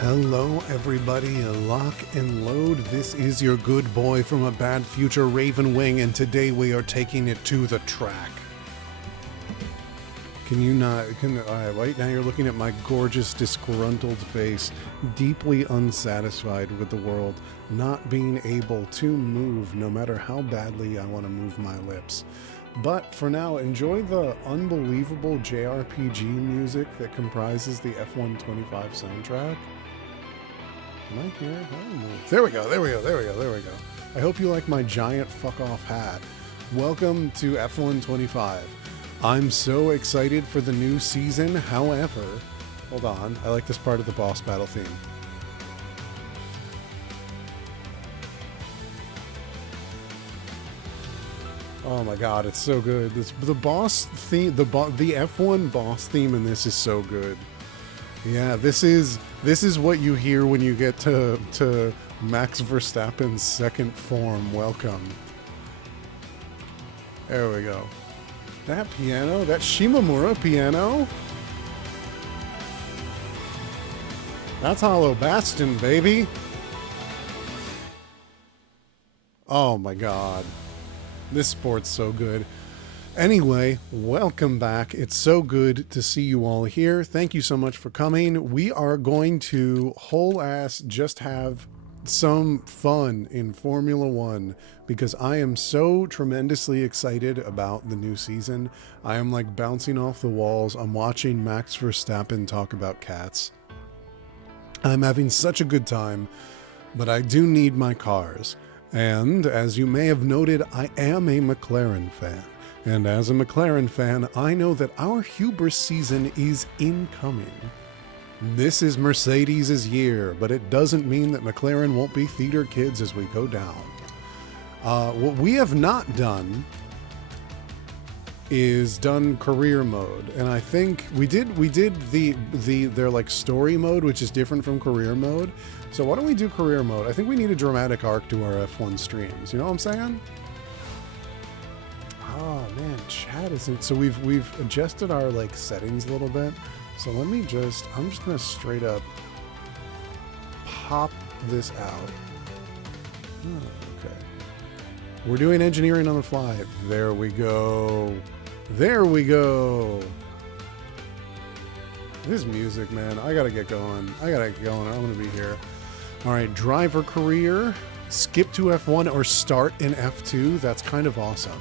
Hello everybody, lock and load. This is your good boy from a bad future, Raven Wing, and today we are taking it to the track. Right now you're looking at my gorgeous, disgruntled face, deeply unsatisfied with the world, not being able to move no matter how badly I want to move my lips. But for now, enjoy the unbelievable JRPG music that comprises the F125 soundtrack. Am I here? There we go. I hope you like my giant fuck off hat. Welcome to F125. I'm so excited for the new season. However, hold on. I like this part of the boss battle theme. Oh my god, it's so good. The boss theme, the F1 boss theme in this is so good. Yeah, this is what you hear when you get to Max Verstappen's second form. Welcome. There we go. That piano, that Shimomura piano. That's Hollow Bastion, baby. Oh my god. This sport's so good. Anyway, welcome back. It's so good to see you all here. Thank you so much for coming. We are going to whole ass just have some fun in Formula One because I am so tremendously excited about the new season. I am like bouncing off the walls. I'm watching Max Verstappen talk about cats. I'm having such a good time, but I do need my cars. And as you may have noted, I am a McLaren fan. And as a McLaren fan, I know that our hubris season is incoming. This is Mercedes' year, but it doesn't mean that McLaren won't be theater kids as we go down. What we have not done is done career mode, and I think we did their like story mode, which is different from career mode. So why don't we do career mode? I think we need a dramatic arc to our F1 streams. You know what I'm saying? Oh man, chat isn't. So we've adjusted our like settings a little bit. So let me I'm just gonna straight up pop this out. Oh, okay. We're doing engineering on the fly. There we go. There we go. This music, man. I gotta get going. I'm gonna be here. All right, driver career. Skip to F1 or start in F2. That's kind of awesome.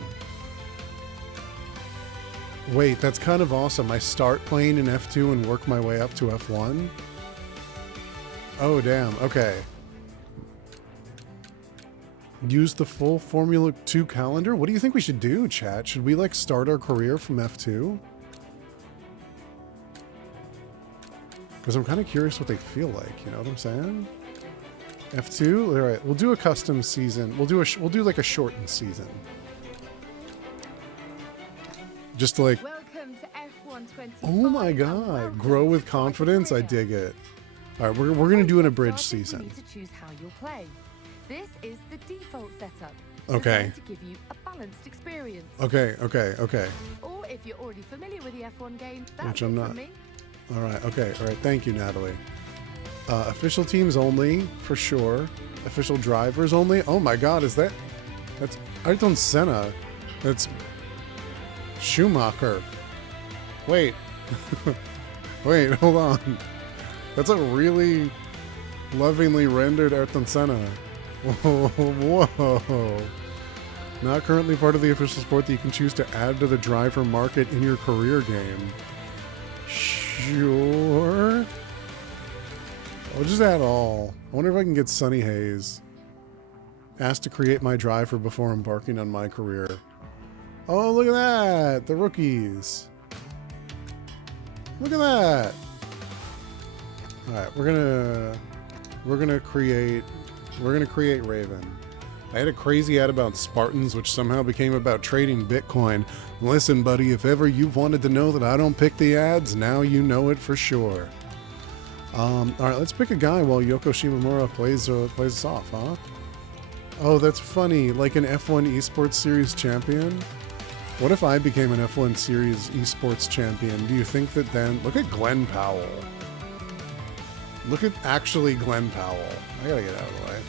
Wait, that's kind of awesome. I start playing in F2 and work my way up to F1? Oh, damn. Okay. Use the full Formula 2 calendar? What do you think we should do, chat? Should we, like, start our career from F2? Because I'm kind of curious what they feel like, you know what I'm saying? F2? All right, we'll do a custom season. We'll do like a shortened season. Just like, welcome to F125. Oh my god, grow with confidence. I dig it. All right, we're going to do an abridged season. You need to choose how you'll play. This is the default setup. Okay. To give you a balanced experience. Okay. Or if you're already familiar with the F1 game, that's Which I'm not. me. All right. Thank you, Natalie. Official teams only, for sure. Official drivers only. Oh my god, that's Ayrton Senna. That's Schumacher. Wait. Wait, hold on. That's a really lovingly rendered Ayrton Senna. Whoa. Not currently part of the official sport that you can choose to add to the driver market in your career game. Sure. I'll just add all. I wonder if I can get Sunny Hayes. Asked to create my driver before embarking on my career. Oh, look at that! The rookies. Look at that! Alright, we're gonna create Raven. I had a crazy ad about Spartans, which somehow became about trading Bitcoin. Listen, buddy, if ever you've wanted to know that I don't pick the ads, now you know it for sure. Alright, let's pick a guy while Yoko Shimomura plays us off, huh? Oh, that's funny. Like an F1 esports series champion? What if I became an F1 Series esports champion? Do you think that then... Look at Glenn Powell. Look at actually Glenn Powell. I gotta get out of the way.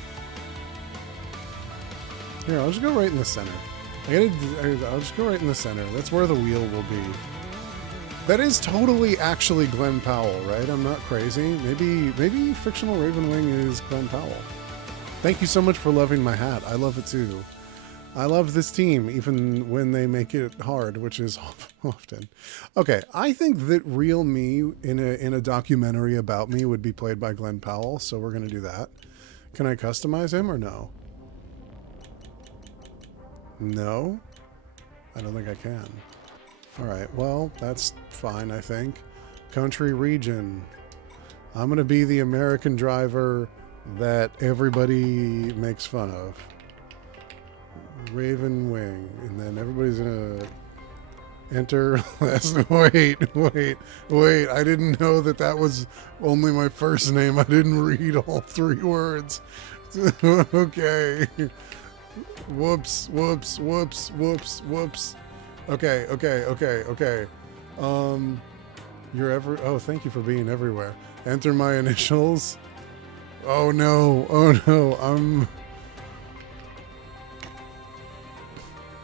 Here, I'll just go right in the center. I'll just go right in the center. That's where the wheel will be. That is totally actually Glenn Powell, right? I'm not crazy. Maybe fictional Ravenwing is Glenn Powell. Thank you so much for loving my hat. I love it too. I love this team, even when they make it hard, which is often. Okay, I think that real me in a documentary about me would be played by Glenn Powell, so we're going to do that. Can I customize him or no? No? I don't think I can. All right, well, that's fine, I think. Country region. I'm going to be the American driver that everybody makes fun of. Raven Wing, and then everybody's gonna enter last. Wait, I didn't know that was only my first name. I didn't read all 3 words. Okay. Whoops. Okay. Oh, thank you for being everywhere. Enter my initials. Oh no,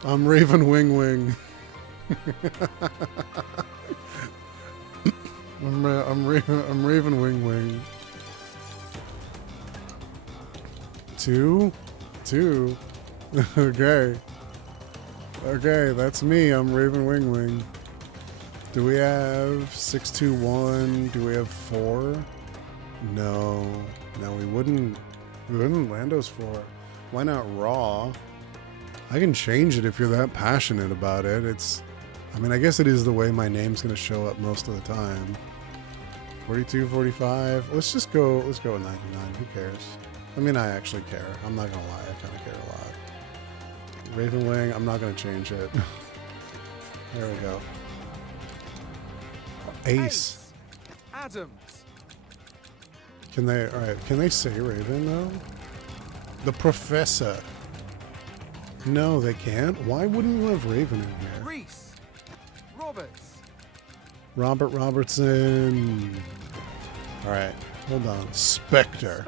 I'm Raven Wing. I'm Raven Wing. 2. Okay, that's me. I'm Raven Wing. Do we have 621? Do we have 4? No, we wouldn't Lando's 4. Why not Raw? I can change it if you're that passionate about it. I guess it is the way my name's going to show up most of the time. 42, 45. Let's go with 99. Who cares? I actually care. I'm not going to lie. I kind of care a lot. Ravenwing, I'm not going to change it. There we go. Ace. Adams. Can they say Raven though? The Professor. No, they can't. Why wouldn't you have Raven in here? Reese. Roberts. Robert Robertson. All right, hold on. Spectre.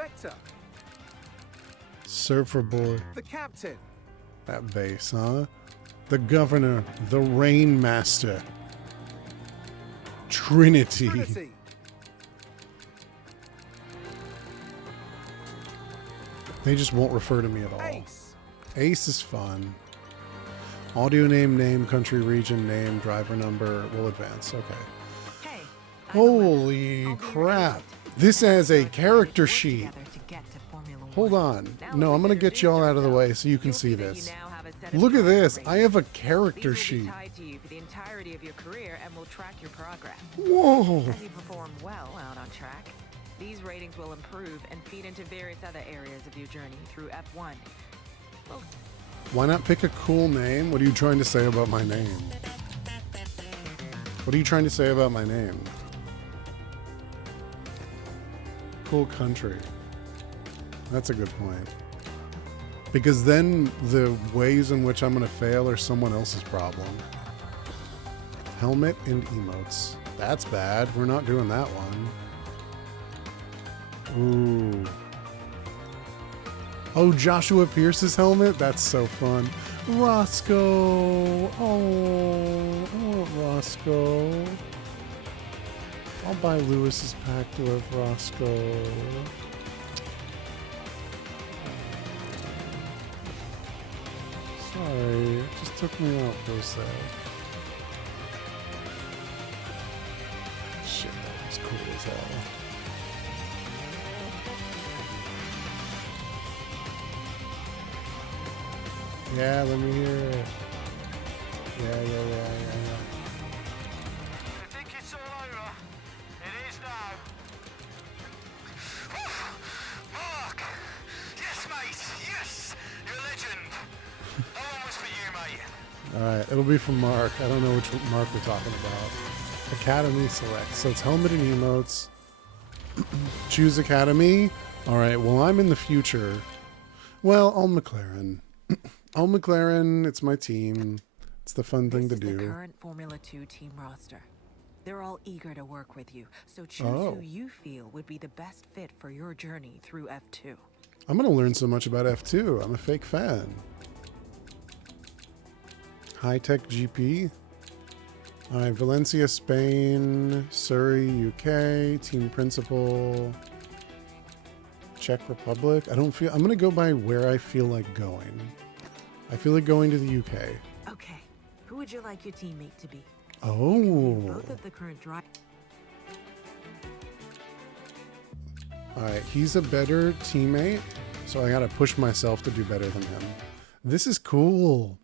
Surfer Boy. The Captain. That base, huh? The Governor. The Rainmaster. Trinity. They just won't refer to me at all. Ace is fun. Audio name, country region name, driver number. We'll advance. Okay. Hey, Holy crap. This has a character sheet. Hold on. No, I'm going to get y'all out of the way so you can see this. Look at this. I have a character sheet. Whoa. As you perform well out on track, these ratings will improve and feed into various other areas of your journey through F1. Well, why not pick a cool name? What are you trying to say about my name? What are you trying to say about my name? Cool country. That's a good point. Because then the ways in which I'm going to fail are someone else's problem. Helmet and emotes. That's bad. We're not doing that one. Ooh. Oh, Joshua Pierce's helmet? That's so fun. Roscoe. Oh, Roscoe. I'll buy Lewis's pack to have Roscoe. Sorry, it just took me out for a sec. Shit, that was cool as hell. Yeah, let me hear it. Yeah. I think it's all over. It is now. Mark! Yes, mate! Yes! You're a legend! That one was for you, mate. Alright, it'll be from Mark. I don't know which Mark we're talking about. Academy select. So it's helmet and emotes. Choose Academy. Alright, well, I'm in the future. Well, all McLaren. All McLaren, it's my team. It's the fun thing to do. This is the current Formula 2 team roster. They're all eager to work with you, so choose Oh. who you feel would be the best fit for your journey through F2. I'm going to learn so much about F2. I'm a fake fan. High-tech GP. All right, Valencia, Spain. Surrey, UK. Team Principal. Czech Republic. I'm going to go by where I feel like going. I feel like going to the UK. Okay, who would you like your teammate to be? Oh. Both of the current drive. All right, he's a better teammate, so I got to push myself to do better than him. This is cool.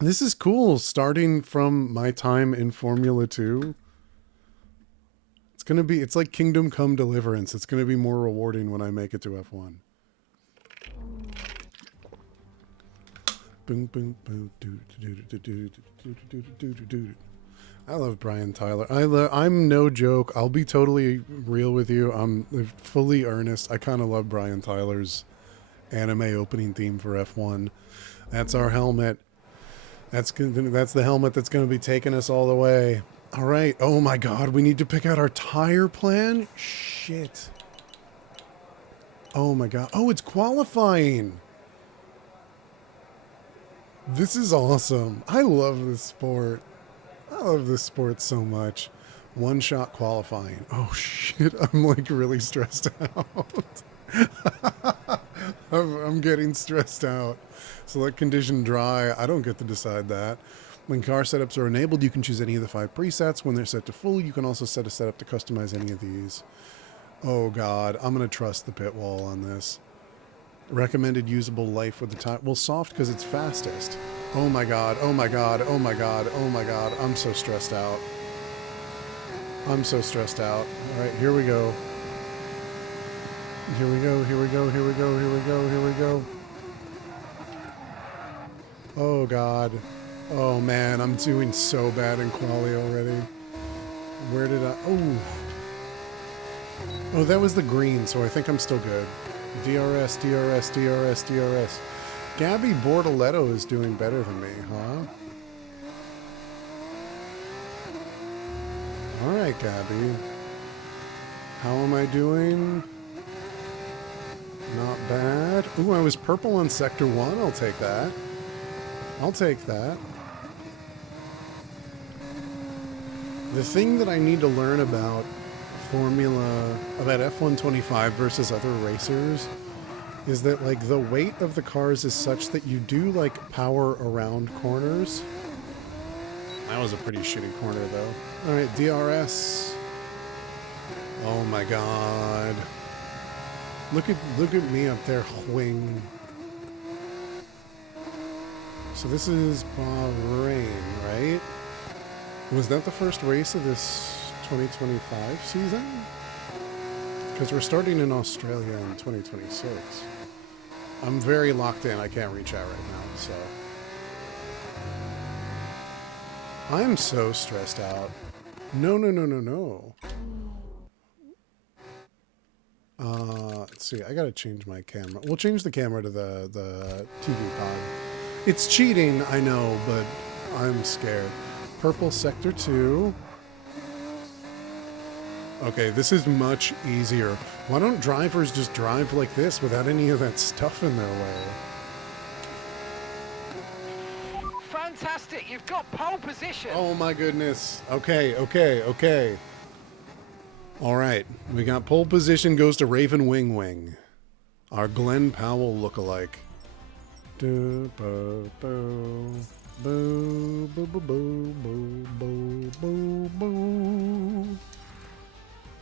This is cool, starting from my time in Formula 2. It's like Kingdom Come Deliverance. It's going to be more rewarding when I make it to F1. Boom, boom, boom. I love Brian Tyler. I'm no joke. I'll be totally real with you. I'm fully earnest. I kind of love Brian Tyler's anime opening theme for F1. That's our helmet. That's the helmet that's going to be taking us all the way. All right. Oh my God. We need to pick out our tire plan. Shit. Oh my God. Oh, it's qualifying. This is awesome. I love this sport. I love this sport so much. One shot qualifying. Oh shit. I'm like really stressed out. I'm getting stressed out. Select condition dry. I don't get to decide that. When car setups are enabled, you can choose any of the 5 presets. When they're set to full, you can also set a setup to customize any of these. Oh God, I'm going to trust the pit wall on this. Recommended usable life with the tire. Well, soft because it's fastest. Oh my God, oh my God, oh my God, oh my God. I'm so stressed out. I'm so stressed out. All right, here we go. Here we go, here we go, here we go, here we go, here we go. Oh God. Oh man, I'm doing so bad in quali already. Where did I... Oh. Oh, that was the green, so I think I'm still good. DRS, DRS, DRS, DRS. Gabby Bortoletto is doing better than me, huh? Alright, Gabby. How am I doing? Not bad. Ooh, I was purple on Sector 1. I'll take that. I'll take that. The thing that I need to learn about about F125 versus other racers is that like the weight of the cars is such that you do like power around corners. That was a pretty shitty corner though. All right, DRS. Oh my God. Look at me up there, wing. So this is Bahrain, right? Was that the first race of this 2025 season? Because we're starting in Australia in 2026. I'm very locked in. I can't reach out right now, so. I'm so stressed out. No, no, no, no, no. Let's see. I gotta change my camera. We'll change the camera to the TV pod. It's cheating, I know, but I'm scared. Purple Sector 2. Okay, this is much easier. Why don't drivers just drive like this without any of that stuff in their way? Fantastic, you've got pole position. Oh my goodness. Okay, okay, okay. All right, we got pole position goes to Raven Wing Wing, our Glenn Powell lookalike. Boo, boo, boo, boo, boo, boo, boo, boo, boo, boo.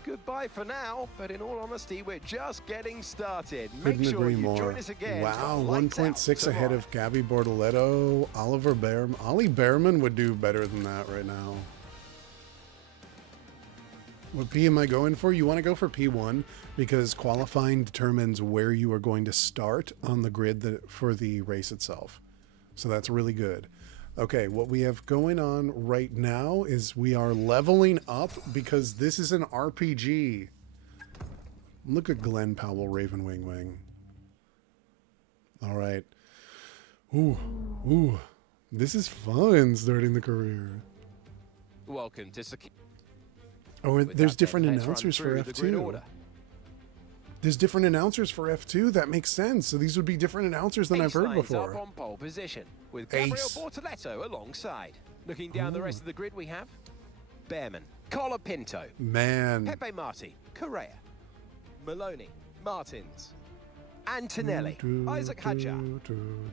Goodbye for now, but in all honesty, we're just getting started. Couldn't Make sure agree you more. join us again. Wow, Lights out 1.6 ahead tomorrow. of Gabby Bortoletto. Oliver Behrman. Ollie Behrman would do better than that right now. What P am I going for? You want to go for P1 because qualifying determines where you are going to start on the grid for the race itself. So that's really good. Okay, what we have going on right now is we are leveling up because this is an RPG. Look at Glenn Powell, Raven Wing Wing. All right. Ooh, ooh. This is fun starting the career. Welcome to Secure. Oh, there's different announcers for F2. There's different announcers for F2. That makes sense. So these would be different announcers than I've heard before. Up on pole position with Gabriel Ace. Bortoletto alongside. Looking down the rest of the grid, we have Behrman, Colapinto, Man. Pepe Marti, Correa, Maloney, Martins, Antonelli, Isaac Hadjar.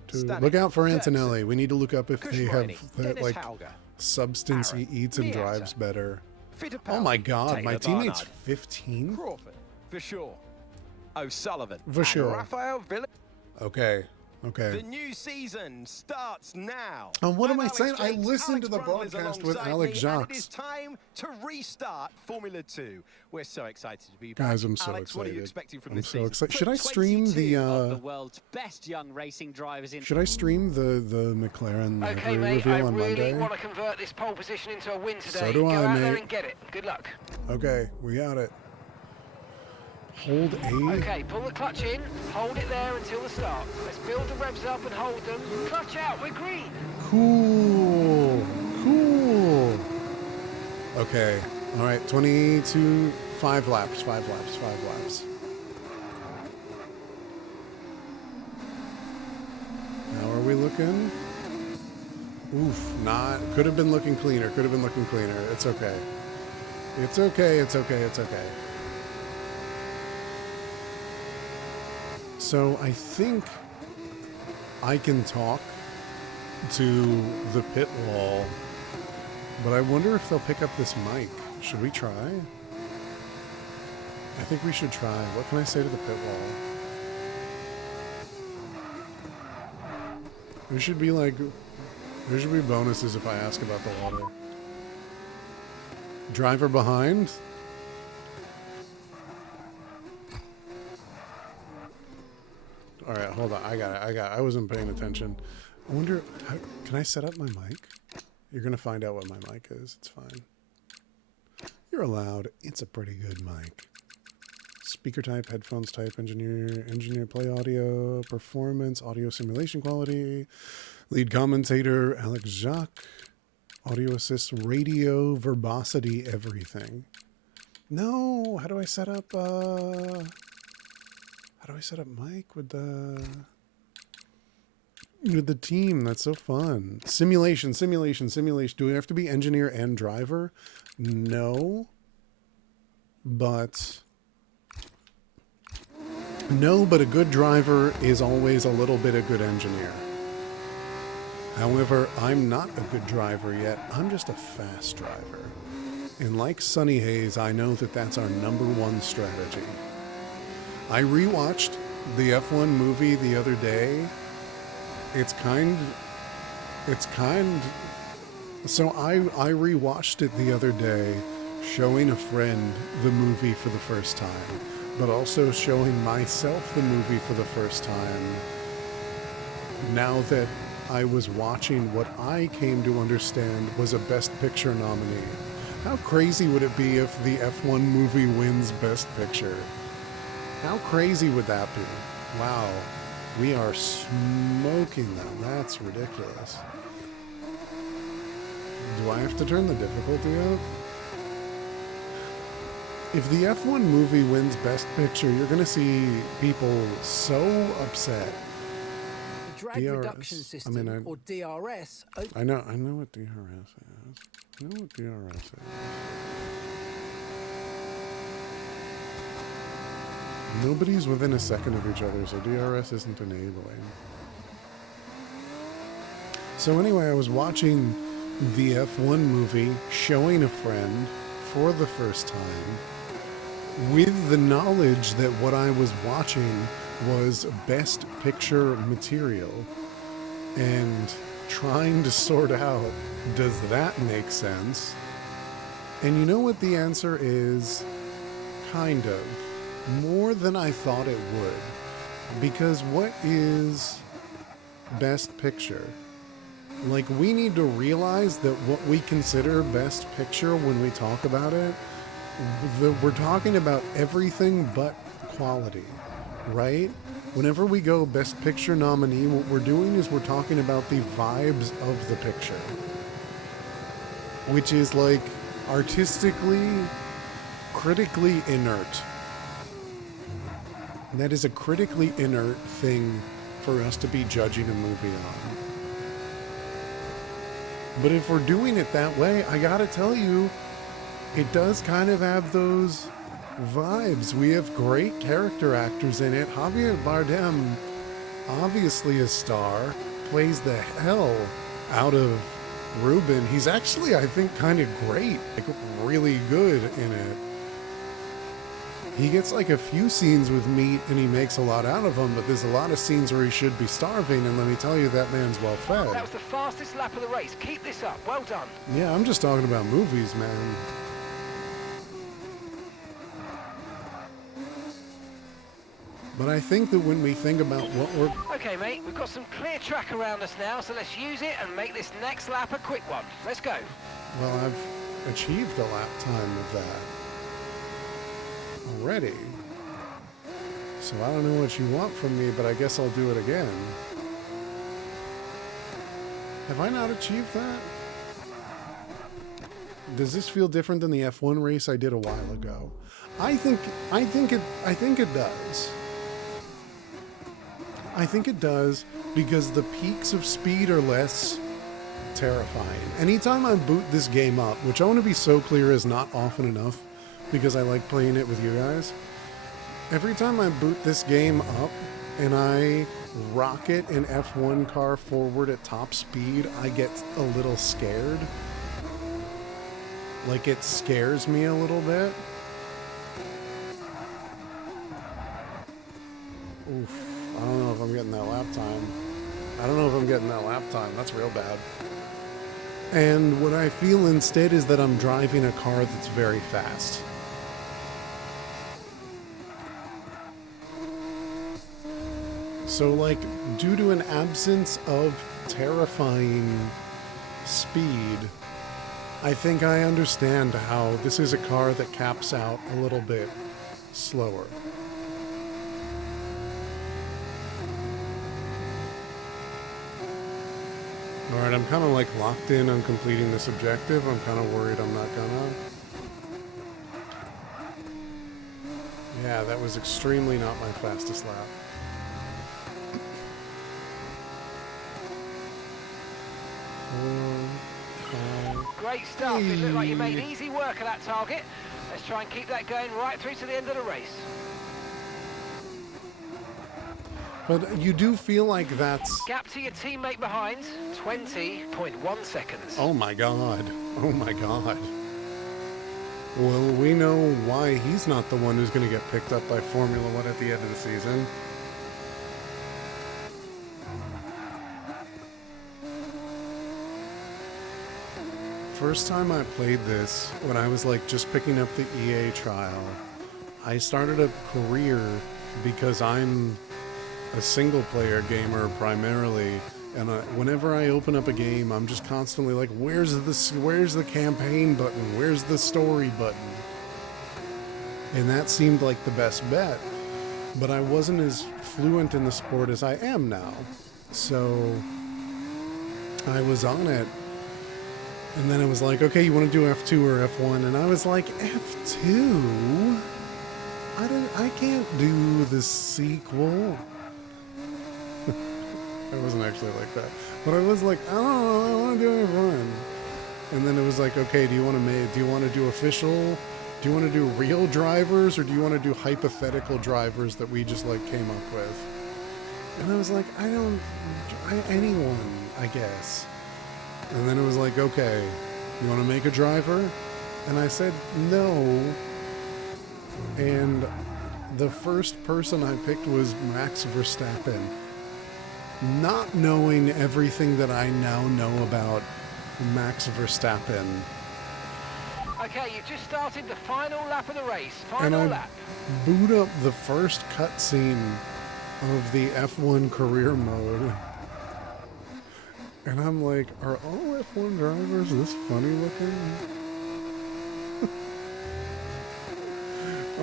Stanek, Look out for Dirksen, Antonelli. We need to look up if they have Kushmaini, that Dennis like Hauger, substance he Aaron, eats and Miata, drives better. Fittipaldi, Oh my God, Taylor my teammate's Barnard, 15. Crawford, for sure, O'Sullivan, For sure. and Rafael Villa. Okay. The Okay. new season starts now. And what am I'm I saying? Alex I Jakes, listened to Alex the Brundle is broadcast with alongside Alex me, Jacques. and it is time to restart Formula 2. We're so excited to be back. Guys, I'm so Alex, what are you excited. expecting from I'm this so season? excited. Should I stream the of the world's best young racing drivers in. Should I stream the McLaren Okay, livery mate, I reveal on really Monday? want to convert this pole position into a win today. So do Go I, out there mate. and get it. Good luck. Okay, we got it. Hold A. Okay, pull the clutch in, hold it there until the start. Let's build the revs up and hold them. Clutch out, we're green. Cool. Cool. Okay. All right. 22. 5 laps. 5 laps. 5 laps. How are we looking? Oof. Not. Could have been looking cleaner. Could have been looking cleaner. It's okay. It's okay. It's okay. It's okay. So I think I can talk to the pit wall, but I wonder if they'll pick up this mic. Should we try? I think we should try. What can I say to the pit wall? There should be bonuses if I ask about the water. Driver behind? All right, hold on. I got it. I wasn't paying attention. I wonder, can I set up my mic? You're going to find out what my mic is. It's fine. You're allowed. It's a pretty good mic. Speaker type, headphones type, engineer play audio, performance, audio simulation quality, lead commentator, Alex Jacques, audio assist, radio, verbosity, everything. No, how do I set up, mic with the team? That's so fun. Simulation. Do we have to be engineer and driver? No. But a good driver is always a little bit a good engineer. However, I'm not a good driver yet. I'm just a fast driver. And like Sonny Hayes, I know that that's our #1 strategy. I rewatched the F1 movie the other day. So I rewatched it the other day, showing a friend the movie for the first time, but also showing myself the movie for the first time. Now that I was watching what I came to understand was a Best Picture nominee. How crazy would it be if the F1 movie wins Best Picture? How crazy would that be? Wow, we are smoking them. That's ridiculous. Do I have to turn the difficulty up? If the F1 movie wins Best Picture, you're going to see people so upset. The drag reduction system, or DRS. I know what DRS is. Nobody's within a second of each other, so DRS isn't enabling. So anyway, I was watching the F1 movie, showing a friend for the first time, with the knowledge that what I was watching was Best Picture material, and trying to sort out, does that make sense? And you know what the answer is? Kind of. More than I thought it would. Because what is Best Picture? Like, we need to realize that what we consider Best Picture when we talk about it, we're talking about everything but quality, right? Whenever we go Best Picture nominee, what we're doing is we're talking about the vibes of the picture. which is like artistically, critically inert. And that is a critically inert thing for us to be judging a movie on. But if we're doing it that way, I gotta tell you, it does kind of have those vibes. We have great character actors in it. Javier Bardem, obviously a star, plays the hell out of Ruben. He's actually, I think, kind of great, like really good in it. He gets like a few scenes with meat and he makes a lot out of them, but there's a lot of scenes where he should be starving, and let me tell you, that man's well fed. That was the fastest lap of the race. Keep this up. Well done. Yeah, I'm just talking about movies, man. But I think that when we think about what we're... Okay, mate, we've got some clear track around us now, so let's use it and make this next lap a quick one. Let's go. Well, I've achieved a lap time of that already. So I don't know what you want from me, but I guess I'll do it again. Have I not achieved that? Does this feel different than the F1 race I did a while ago? I think it does. I think it does because the peaks of speed are less terrifying. Anytime I boot this game up, which I want to be so clear is not often enough because I like playing it with you guys. Every time I boot this game up and I rocket an F1 car forward at top speed, I get a little scared. Like, it scares me a little bit. Oof. I don't know if I'm getting that lap time. That's real bad. And what I feel instead is that I'm driving a car that's very fast. So, like, due to an absence of terrifying speed, I think I understand how this is a car that caps out a little bit slower. Alright, I'm kind of like locked in on completing this objective. I'm kind of worried I'm not gonna. Yeah, that was extremely not my fastest lap. Great stuff. It looked like you made easy work of that target. Let's try and keep that going right through to the end of the race. But you do feel like that's... Gap to your teammate behind, 20.1 seconds. Oh my god. Oh my god. Well, we know why he's not the one who's going to get picked up by Formula One at the end of the season. First time I played this, when I was like just picking up the EA trial, I started a career because I'm a single player gamer primarily, and whenever I open up a game, I'm just constantly like, where's the campaign button? Where's the story button? And that seemed like the best bet, but I wasn't as fluent in the sport as I am now. So I was on it, and then it was like, okay, you want to do F2 or F1? And I was like, F2? I can't do the sequel. I wasn't actually like that, but I was like, oh, I want to do F1. And then it was like, okay, do you want to do official? Do you want to do real drivers, or do you want to do hypothetical drivers that we just like came up with? And I was like, anyone, I guess. And then it was like, okay, you want to make a driver? And I said no. And the first person I picked was Max Verstappen. Not knowing everything that I now know about Max Verstappen. Okay, you've just started the final lap of the race. Final lap. Boot up the first cutscene of the F1 career mode. And I'm like, are all F1 drivers this funny looking?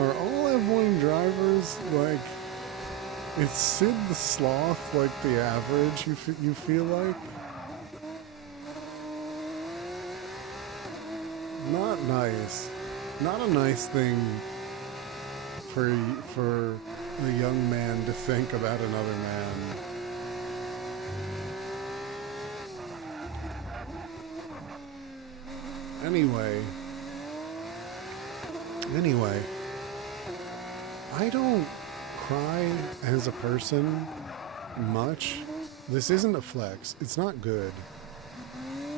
Are all F1 drivers like... Is Sid the Sloth like the average, you feel like? not nice. Not a nice thing for a young man to think about another man. Anyway, I don't cry as a person much. This isn't a flex. It's not good.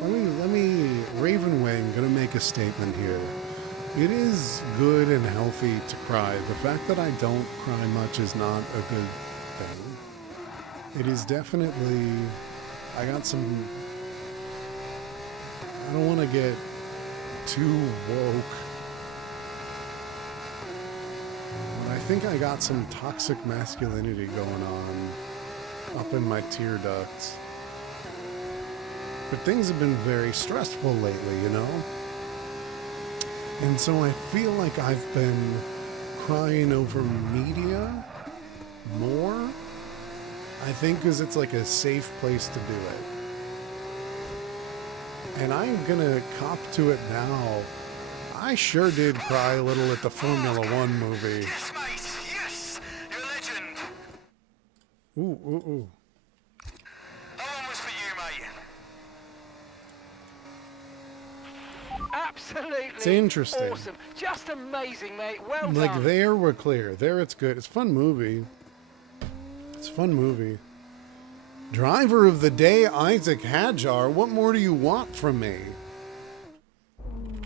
Let me, Ravenwing, gonna make a statement here. It is good and healthy to cry. The fact that I don't cry much is not a good thing. It is definitely, I don't want to get too woke. But I think I got some toxic masculinity going on up in my tear ducts. But things have been very stressful lately, you know? And so I feel like I've been crying over media more. I think because it's like a safe place to do it. And I'm gonna cop to it now. I sure did cry a little at the Formula One movie. Yes, mate. Yes, you're a legend. Ooh. That one was for you, mate. Absolutely. It's interesting. Awesome. Just amazing, mate. Well Like done. there we're clear. There it's good. It's a fun movie. It's a fun movie. Driver of the day, Isaac Hadjar. What more do you want from me?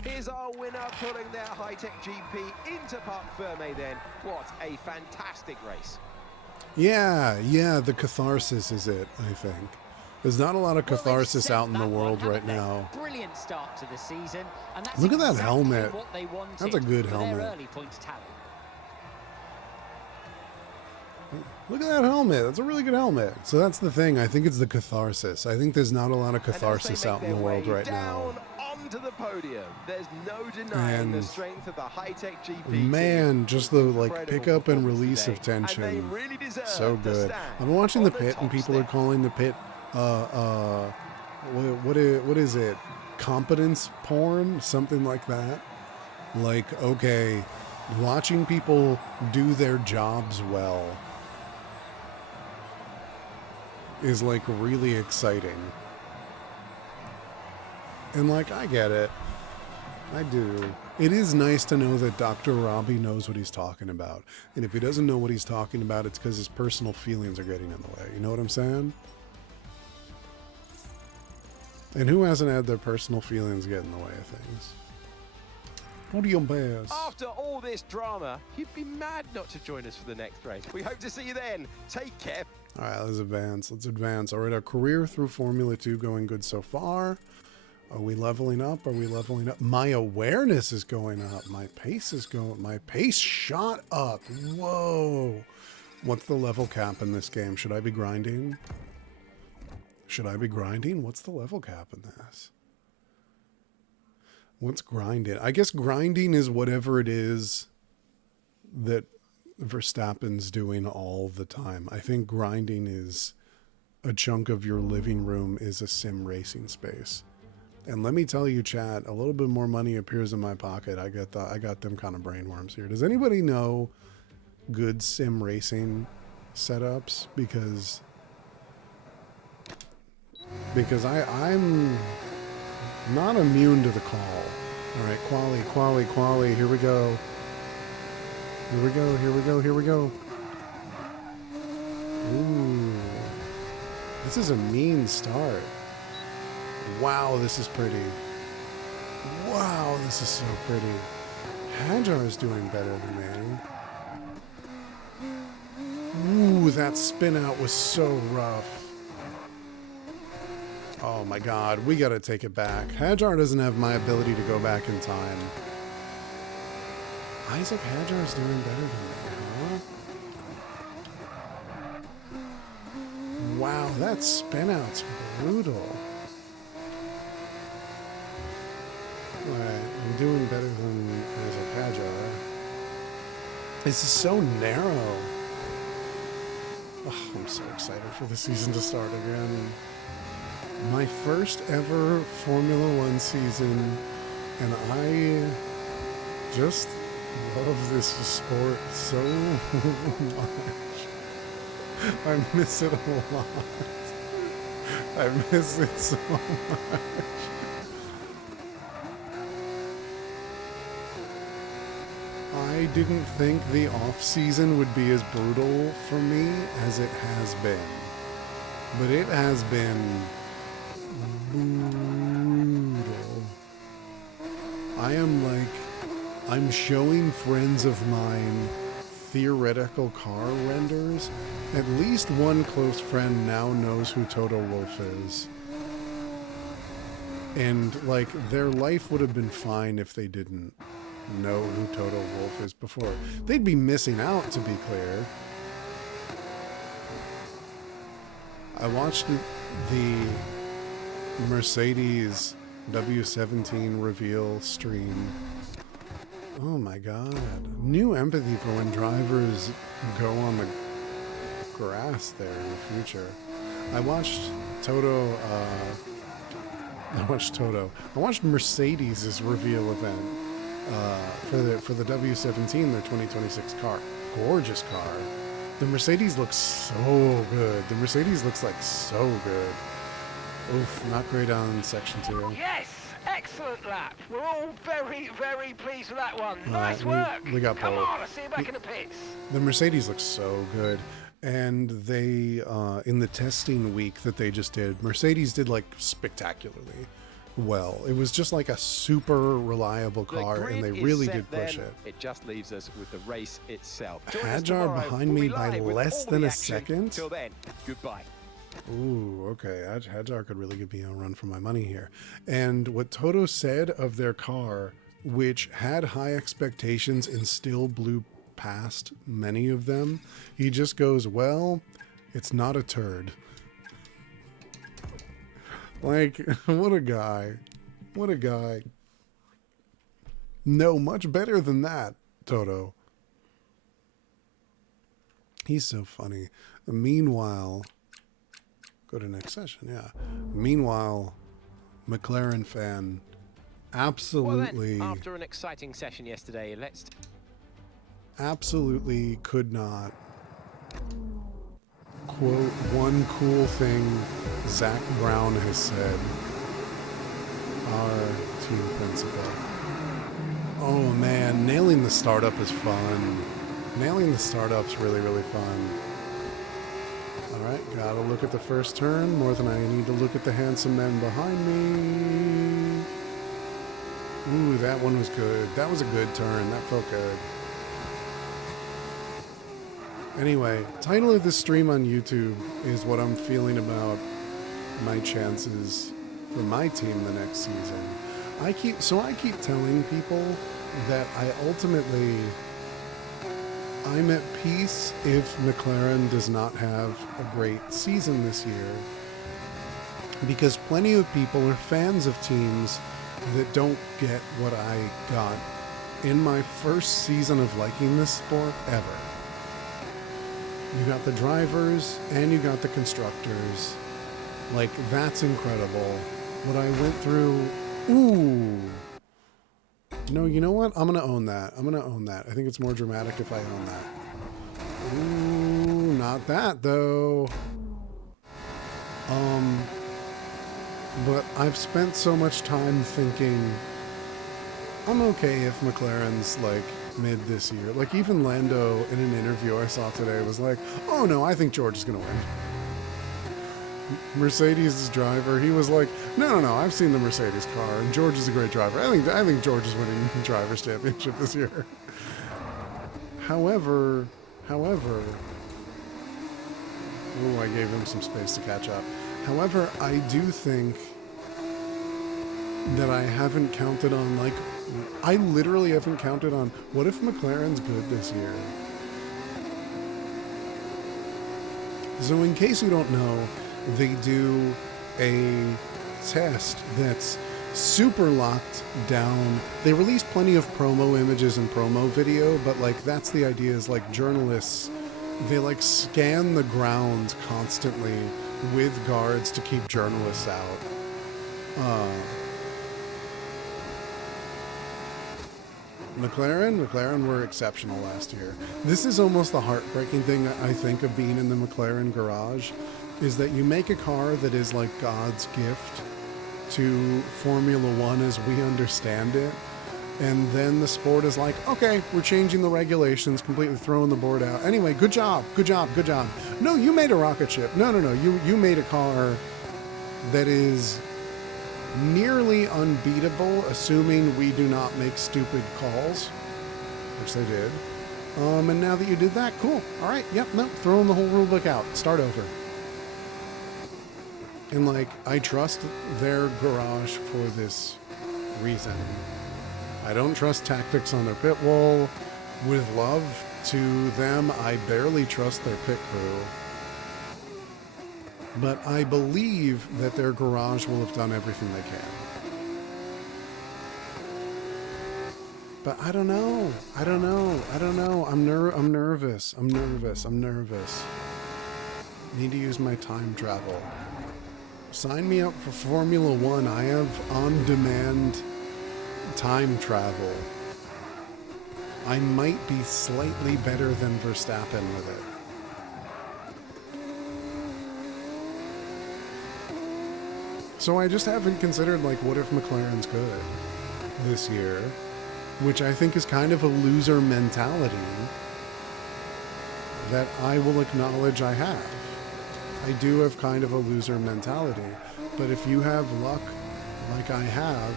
Here's our winner pulling their high-tech GP into Parc Fermé then. What a fantastic race. Yeah, the catharsis is it, I think. There's not a lot of catharsis out in the world right now. Brilliant start to the season, and that's Look at that exactly helmet. what they wanted That's a good for their helmet. early points tally. Look at that helmet. That's a really good helmet. So that's the thing. I think it's the catharsis. I think there's not a lot of catharsis out in the world right now. Onto the podium. There's no denying the And strength of the high-tech GP. man, just the like Incredible pickup and performance release today. of tension. And they really deserve So the good. stand I've been watching on the the pit, and top people are step. calling the pit what is it? Competence porn? Something like that. Like, okay, watching people do their jobs well is like really exciting. And like, I get it. I do. It is nice to know that Dr. Robbie knows what he's talking about. And if he doesn't know what he's talking about, it's because his personal feelings are getting in the way. You know what I'm saying? And who hasn't had their personal feelings get in the way of things? What do you bears? After all this drama, you'd be mad not to join us for the next race. We hope to see you then. Take care. All right, let's advance. All right, our career through Formula 2 going good so far. Are we leveling up? My awareness is going up. My pace shot up. Whoa. What's the level cap in this game? Should I be grinding? What's the level cap in this? What's grinding? I guess grinding is whatever it is that Verstappen's doing all the time. I think grinding is a chunk of your living room is a sim racing space. And let me tell you, chat, a little bit more money appears in my pocket. I got them kind of brainworms here. Does anybody know good sim racing setups? Because I'm not immune to the call. All right, quali, here we go. Here we go. Ooh. This is a mean start. Wow, this is pretty. Wow, this is so pretty. Hadjar is doing better than me. Ooh, that spin out was so rough. Oh my god, we gotta take it back. Hadjar doesn't have my ability to go back in time. Isaac Hadjar is doing better than me, huh? Wow, that spin out's brutal. Alright, I'm doing better than Isaac Hadjar. This is so narrow. Oh, I'm so excited for the season to start again. My first ever Formula One season And I just love this sport so much. I miss it a lot. I miss it so much. I didn't think the off-season would be as brutal for me as it has been. But it has been brutal. I'm showing friends of mine theoretical car renders. At least one close friend now knows who Toto Wolff is. And, like, their life would have been fine if they didn't know who Toto Wolff is before. They'd be missing out, to be clear. I watched the Mercedes W17 reveal stream. Oh my god. New empathy for when drivers go on the grass there in the future. I watched Mercedes' reveal event for the W17, their 2026 car. Gorgeous car. The Mercedes looks so good. The Mercedes looks like so good. Oof, not great on section 2. Yes! Excellent lap. We're all very, very pleased with that one. Nice work. We got Come pole. on, I'll see you back in the pits. The Mercedes looks so good. And they, in the testing week that they just did, Mercedes did like spectacularly well. It was just like a super reliable car, and they really did push it. It just leaves us with the race itself. Hajar behind me by less than a second. Till then, goodbye. Ooh, okay. Hajar could really give me a run for my money here. And what Toto said of their car, which had high expectations and still blew past many of them, he just goes, well, it's not a turd. Like, what a guy. What a guy. No, much better than that, Toto. He's so funny. Meanwhile, go to next session, yeah. Meanwhile, McLaren fan, absolutely... Well then, after an exciting session yesterday, let's... absolutely could not quote one cool thing Zach Brown has said, our team principal. Oh man, nailing the startup is fun. Nailing the startup's really, really fun. Alright, gotta look at the first turn more than I need to look at the handsome men behind me. Ooh, that one was good. That was a good turn. That felt good. Anyway, title of this stream on YouTube is what I'm feeling about my chances for my team the next season. I keep telling people that I'm at peace if McLaren does not have a great season this year, because plenty of people are fans of teams that don't get what I got in my first season of liking this sport ever. You got the drivers and you got the constructors. Like, that's incredible. What I went through... Ooh. No, you know what? I'm going to own that. I'm going to own that. I think it's more dramatic if I own that. Ooh, not that, though. But I've spent so much time thinking I'm okay if McLaren's, like, mid this year. Like, even Lando in an interview I saw today was like, oh no, I think George is going to win. Mercedes' driver, he was like, no, I've seen the Mercedes car, and George is a great driver. I think George is winning the Drivers' Championship this year. However, ooh, I gave him some space to catch up. However, I do think that I haven't counted on, like, I literally haven't counted on, what if McLaren's good this year? So in case you don't know, they do a test that's super locked down. They release plenty of promo images and promo video, but like that's the idea, is like journalists, they like scan the ground constantly with guards to keep journalists out. McLaren were exceptional last year. This is almost the heartbreaking thing I think of being in the McLaren garage, is that you make a car that is like God's gift to Formula One as we understand it, and then the sport is like, okay, we're changing the regulations, completely throwing the board out. Anyway, good job. No, you made a rocket ship. No, you made a car that is nearly unbeatable, assuming we do not make stupid calls, which they did. And now that you did that, cool. All right, yep, no, throwing the whole rule book out. Start over. And, like, I trust their garage for this reason. I don't trust tactics on their pit wall. With love to them, I barely trust their pit crew. But I believe that their garage will have done everything they can. But I don't know. I'm nervous. Need to use my time travel. Sign me up for Formula One. I have on-demand time travel. I might be slightly better than Verstappen with it. So I just haven't considered, like, what if McLaren's good this year, which I think is kind of a loser mentality that I will acknowledge I have. I do have kind of a loser mentality, but if you have luck like I have,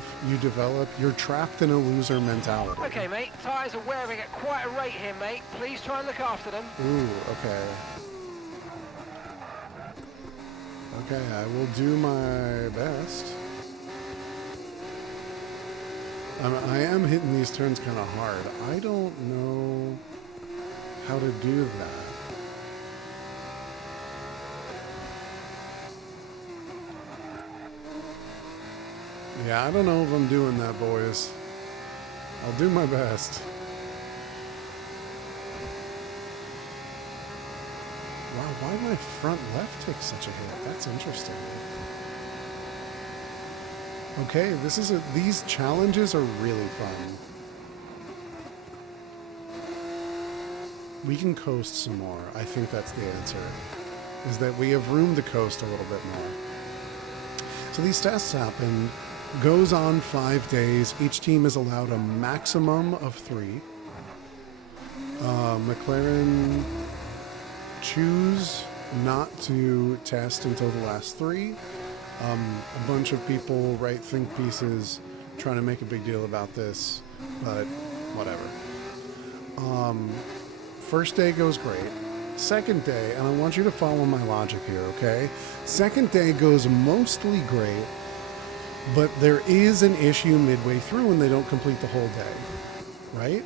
you're trapped in a loser mentality. Okay, mate, tyres are wearing at quite a rate here, mate. Please try and look after them. Ooh, okay. Okay, I will do my best. I am hitting these turns kind of hard. I don't know how to do that. Yeah, I don't know if I'm doing that, boys. I'll do my best. Wow, why my front left take such a hit? That's interesting. Okay, these challenges are really fun. We can coast some more. I think that's the answer. Is that we have room to coast a little bit more. So these tests happen. Goes on 5 days. Each team is allowed a maximum of 3. McLaren choose not to test until the last 3. A bunch of people write think pieces trying to make a big deal about this, but whatever. First day goes great. Second day, and I want you to follow my logic here, okay? Second day goes mostly great, but there is an issue midway through and they don't complete the whole day, right?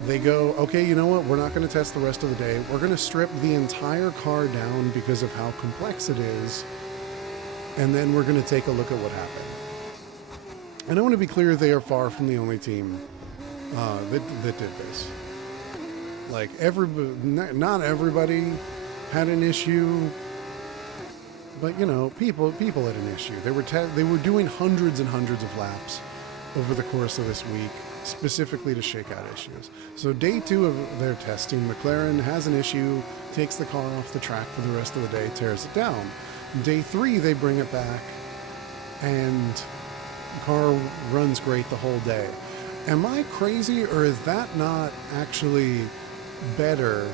They go, okay, you know what? We're not going to test the rest of the day. We're going to strip the entire car down because of how complex it is, and then we're going to take a look at what happened. And I want to be clear, they are far from the only team that did this. Like, not everybody had an issue. But, you know, people had an issue. They were doing hundreds and hundreds of laps over the course of this week, specifically to shake out issues. So day 2 of their testing, McLaren has an issue, takes the car off the track for the rest of the day, tears it down. Day 3, they bring it back, and the car runs great the whole day. Am I crazy, or is that not actually better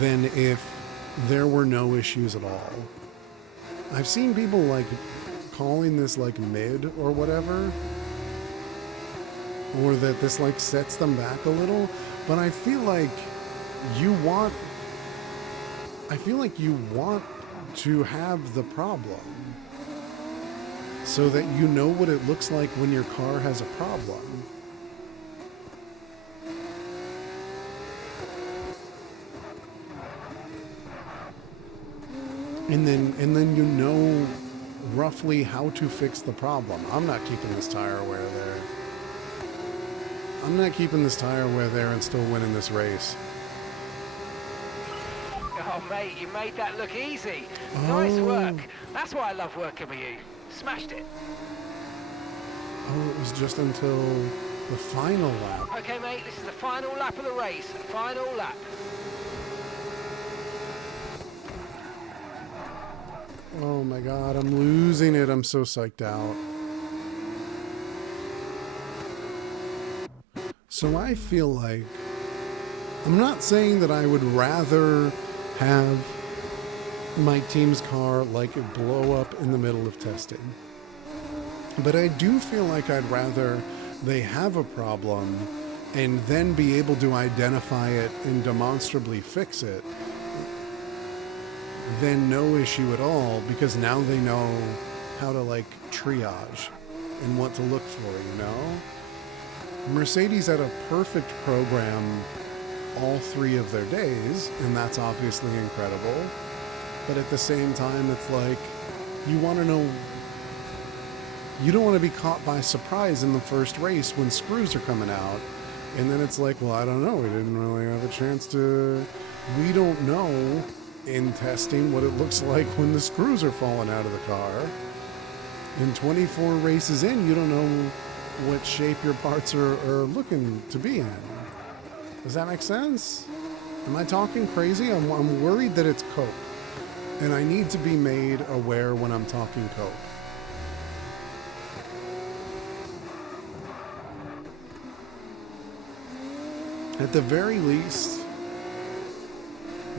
than if there were no issues at all? I've seen people, like, calling this, like, mid or whatever, or that this, like, sets them back a little, but I feel like you want to have the problem so that you know what it looks like when your car has a problem. And then you know roughly how to fix the problem. I'm not keeping this tire wear there. I'm not keeping this tire wear there and still winning this race. Oh, mate, you made that look easy. Nice work. That's why I love working with you. Smashed it. Oh, it was just until The final lap. Okay, mate, this is the final lap of the race. Final lap. Oh my god, I'm losing it. I'm so psyched out. So I feel like, I'm not saying that I would rather have my team's car like it blow up in the middle of testing, but I do feel like I'd rather they have a problem and then be able to identify it and demonstrably fix it than no issue at all, because now they know how to like triage and what to look for, you know? Mercedes had a perfect program all 3 of their days, and that's obviously incredible. But at the same time, it's like, you want to know, you don't want to be caught by surprise in the first race when screws are coming out. And then it's like, well, I don't know. We didn't really have a chance to, we don't know in testing what it looks like when the screws are falling out of the car. And 24 races in, you don't know what shape your parts are looking to be in. Does that make sense? Am I talking crazy? I'm worried that it's coke. And I need to be made aware when I'm talking coke. At the very least,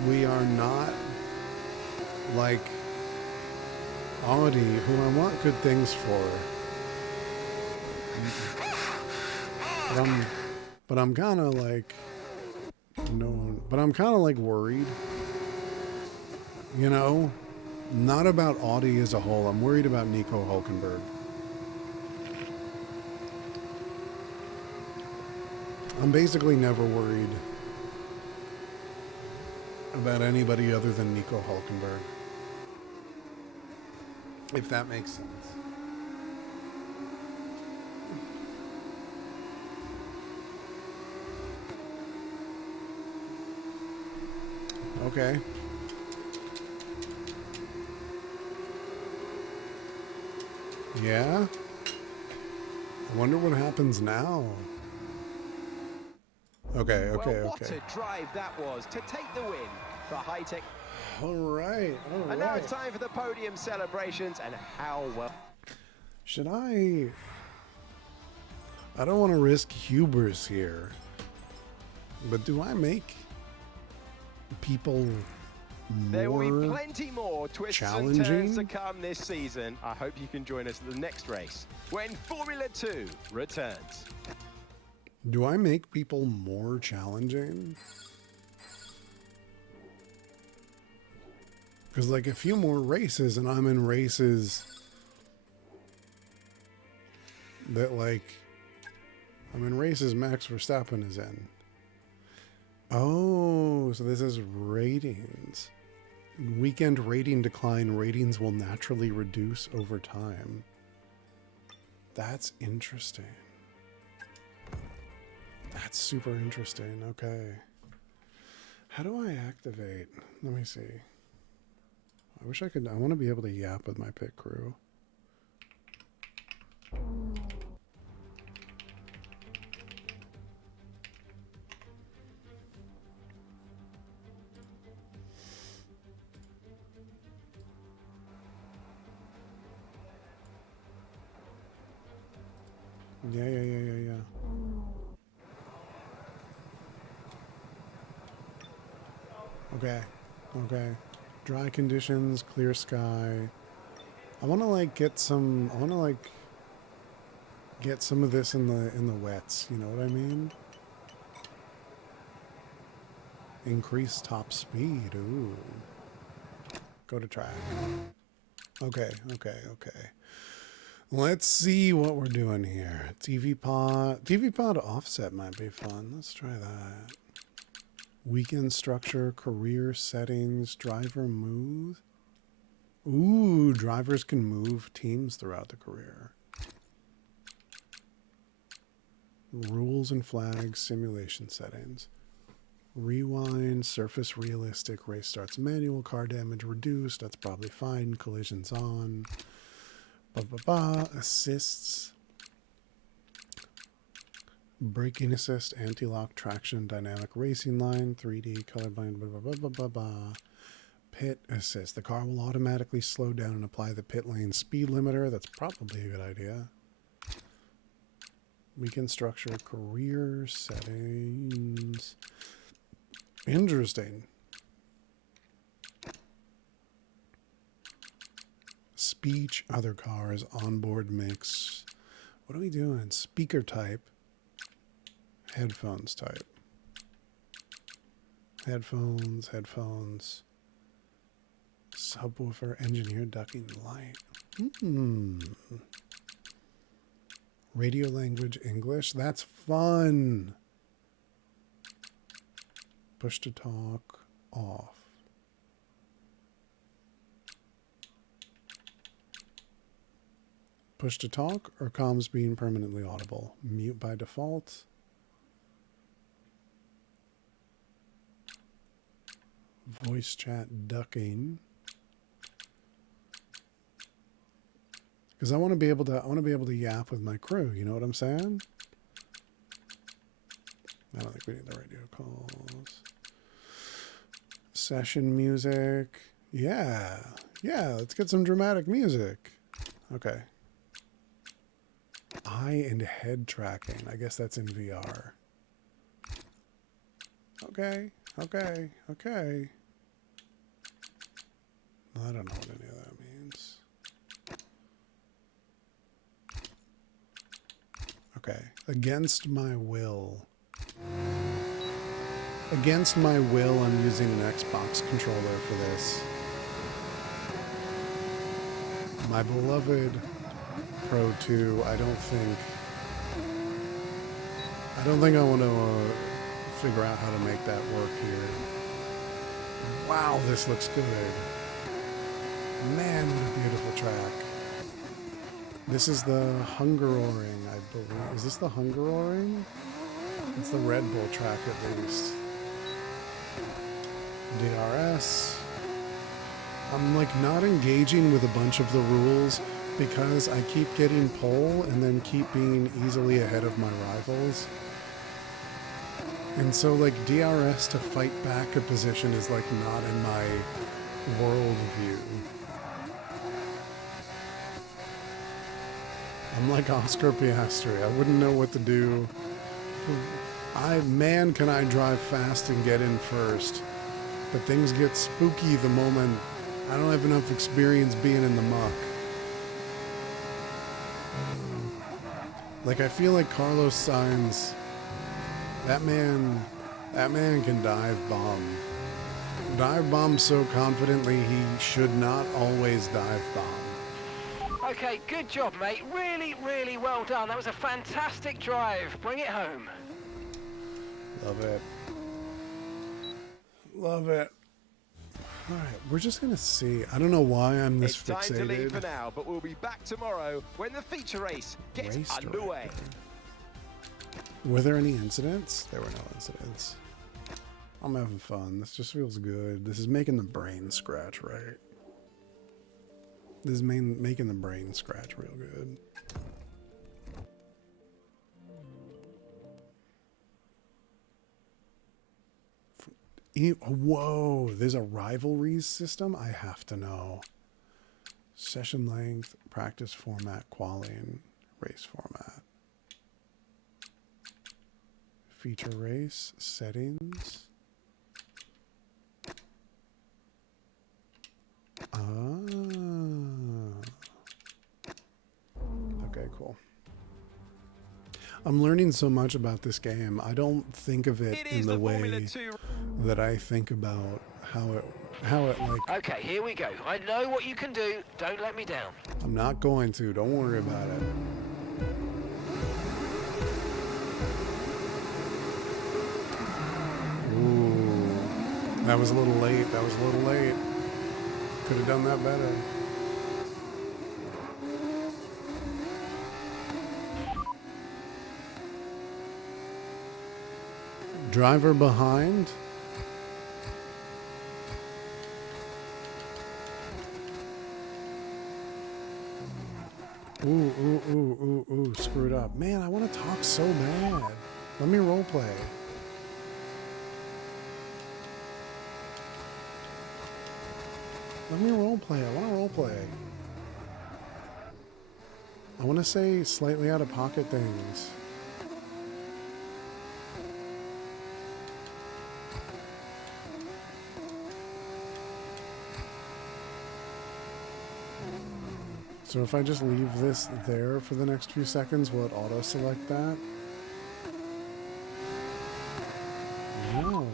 we are not like Audi, who I want good things for. But I'm kind of like, but I'm kind of like worried, you know, not about Audi as a whole. I'm worried about Nico Hülkenberg. I'm basically never worried about anybody other than Nico Hülkenberg, if that makes sense. Okay. Yeah? I wonder what happens now. Okay. Well, what a drive that was to take the win for high-tech. All right. And now it's time for the podium celebrations, and how well. Should I don't want to risk hubris here, but do I make people there will be more plenty more twists and challenging? turns to come this season. I hope you can join us at the next race when Formula 2 returns. Do I make people more challenging? Because like a few more races and I'm in races that like, I'm in races Max Verstappen is in. Oh, so this is ratings. Weekend rating decline. Ratings will naturally reduce over time. That's interesting. That's super interesting. Okay. How do I activate? Let me see. I wish I could. I want to be able to yap with my pit crew. Yeah. Okay. Dry conditions, clear sky. I want to like get some. I want to like get some of this in the wets. You know what I mean? Increase top speed. Ooh. Go to track. Okay. Let's see what we're doing here. TV pod offset might be fun. Let's try that. Weekend structure, career settings, driver move. Ooh, drivers can move teams throughout the career. Rules and flags, simulation settings. Rewind, surface realistic, race starts manual, car damage reduced. That's probably fine. Collisions on. Assists. Braking assist, anti-lock, traction, dynamic racing line, 3D, colorblind, blah, blah, blah, blah, blah, blah. Pit assist. The car will automatically slow down and apply the pit lane speed limiter. That's probably a good idea. Weekend structure, career settings. Interesting. Speech, other cars, onboard mix. What are we doing? Speaker type. Headphones type. Headphones. Subwoofer, engineer, ducking, light. Radio language, English. That's fun. Push to talk, off. Push to talk or comms being permanently audible. Mute by default. Voice chat, ducking. Because I want to be able to yap with my crew. You know what I'm saying? I don't think we need the radio calls. Session music. Yeah. Let's get some dramatic music. Okay. Eye and head tracking. I guess that's in VR. Okay. I don't know what any of that means. Okay. Against my will. Against my will, I'm using an Xbox controller for this. My beloved Pro 2, I don't think I want to figure out how to make that work here. Wow, this looks good. Man, what a beautiful track. This is the Hungaroring, I believe. Is this the Hungaroring? It's the Red Bull track at least. DRS. I'm like not engaging with a bunch of the rules because I keep getting pole and then keep being easily ahead of my rivals. And so like DRS to fight back a position is like not in my worldview. I'm like Oscar Piastri. I wouldn't know what to do. Man, can I drive fast and get in first. But things get spooky the moment I don't have enough experience being in the muck. Like I feel like Carlos Sainz, that man can dive bomb. Dive bomb so confidently he should not always dive bomb. Okay, good job, mate. Really, really well done. That was a fantastic drive. Bring it home. Love it. Love it. All right, we're just going to see. I don't know why I'm this fixated. It's time to leave for now, but we'll be back tomorrow when the feature race gets underway. Were there any incidents? There were no incidents. I'm having fun. This just feels good. This is making the brain scratch, right? This is making the brain scratch real good. Whoa, there's a rivalries system? I have to know. Session length, practice format, qualifying, race format. Feature race, settings. Okay, cool. I'm learning so much about this game. I don't think of it in the way that I think about how it like. Okay, here we go. I know what you can do. Don't let me down. I'm not going to. Don't worry about it. Ooh, that was a little late. Could have done that better. Driver behind. Ooh, screwed up. Man, I want to talk so bad. Let me role play. Let me role play. I want to role play. I want to say slightly out of pocket things. So if I just leave this there for the next few seconds, will it auto-select that? No.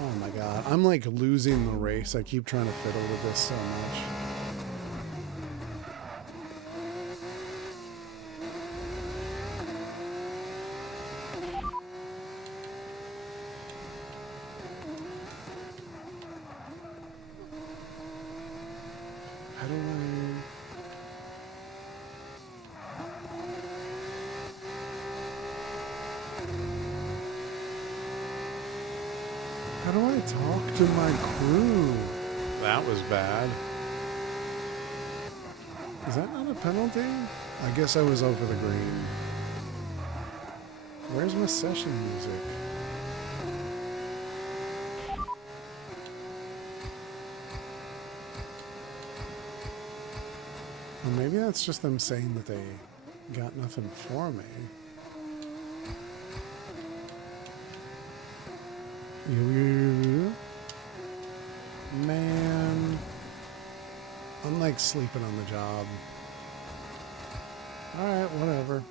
Oh my god. I'm like losing the race. I keep trying to fiddle with this so much. How do I... How do I talk to my crew? That was bad. Is that not a penalty? I guess I was over the green. Where's my session music? Well, maybe that's just them saying that they got nothing for me. Man, I'm like sleeping on the job. Alright, whatever.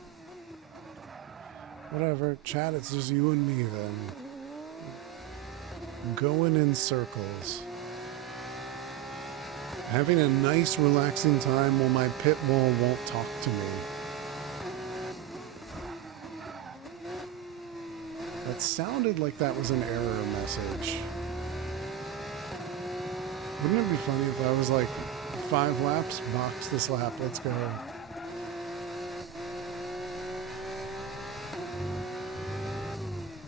Whatever. Chat, it's just you and me then. Going in circles. Having a nice, relaxing time while my pit bull won't talk to me. That sounded like that was an error message. Wouldn't it be funny if I was like, 5 laps, box this lap, let's go.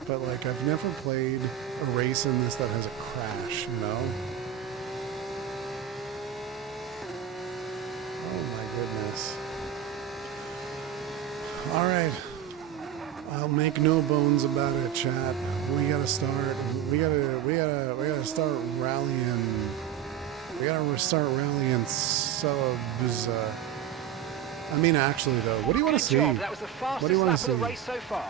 But like, I've never played a race in this that has a crash, you know? Oh my goodness. Alright. I'll make no bones about it, chat. We gotta start. We gotta start rallying. We gotta start rallying subs. I mean, actually, though, what do you want to see? That was the fastest lap of the race so far.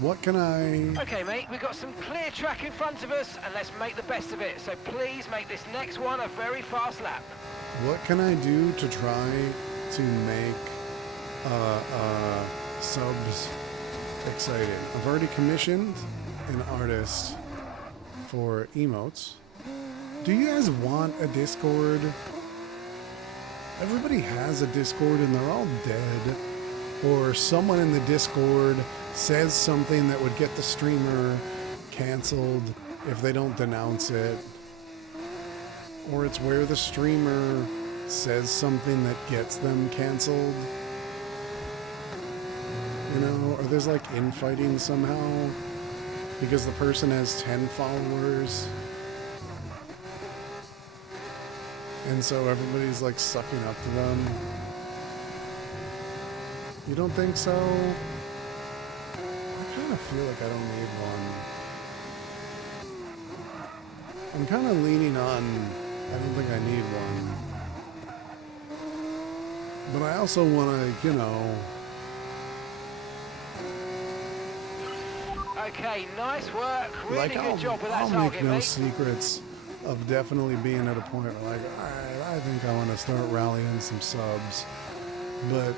What can I? Okay, mate, we've got some clear track in front of us, and let's make the best of it. So please make this next one a very fast lap. What can I do to try to make subs exciting? I've already commissioned an artist for emotes. Do you guys want a Discord? Everybody has a Discord and they're all dead. Or someone in the Discord says something that would get the streamer canceled if they don't denounce it. Or it's where the streamer says something that gets them canceled. You know, or there's like infighting somehow because the person has 10 followers. And so everybody's like sucking up to them. You don't think so? I kind of feel like I don't need one. I'm kind of leaning on, I don't think I need one. But I also want to, you know... Okay, nice work. Really like good job with that I'll target, make no mate. secrets of definitely being at a point where like, alright, I think I want to start rallying some subs. But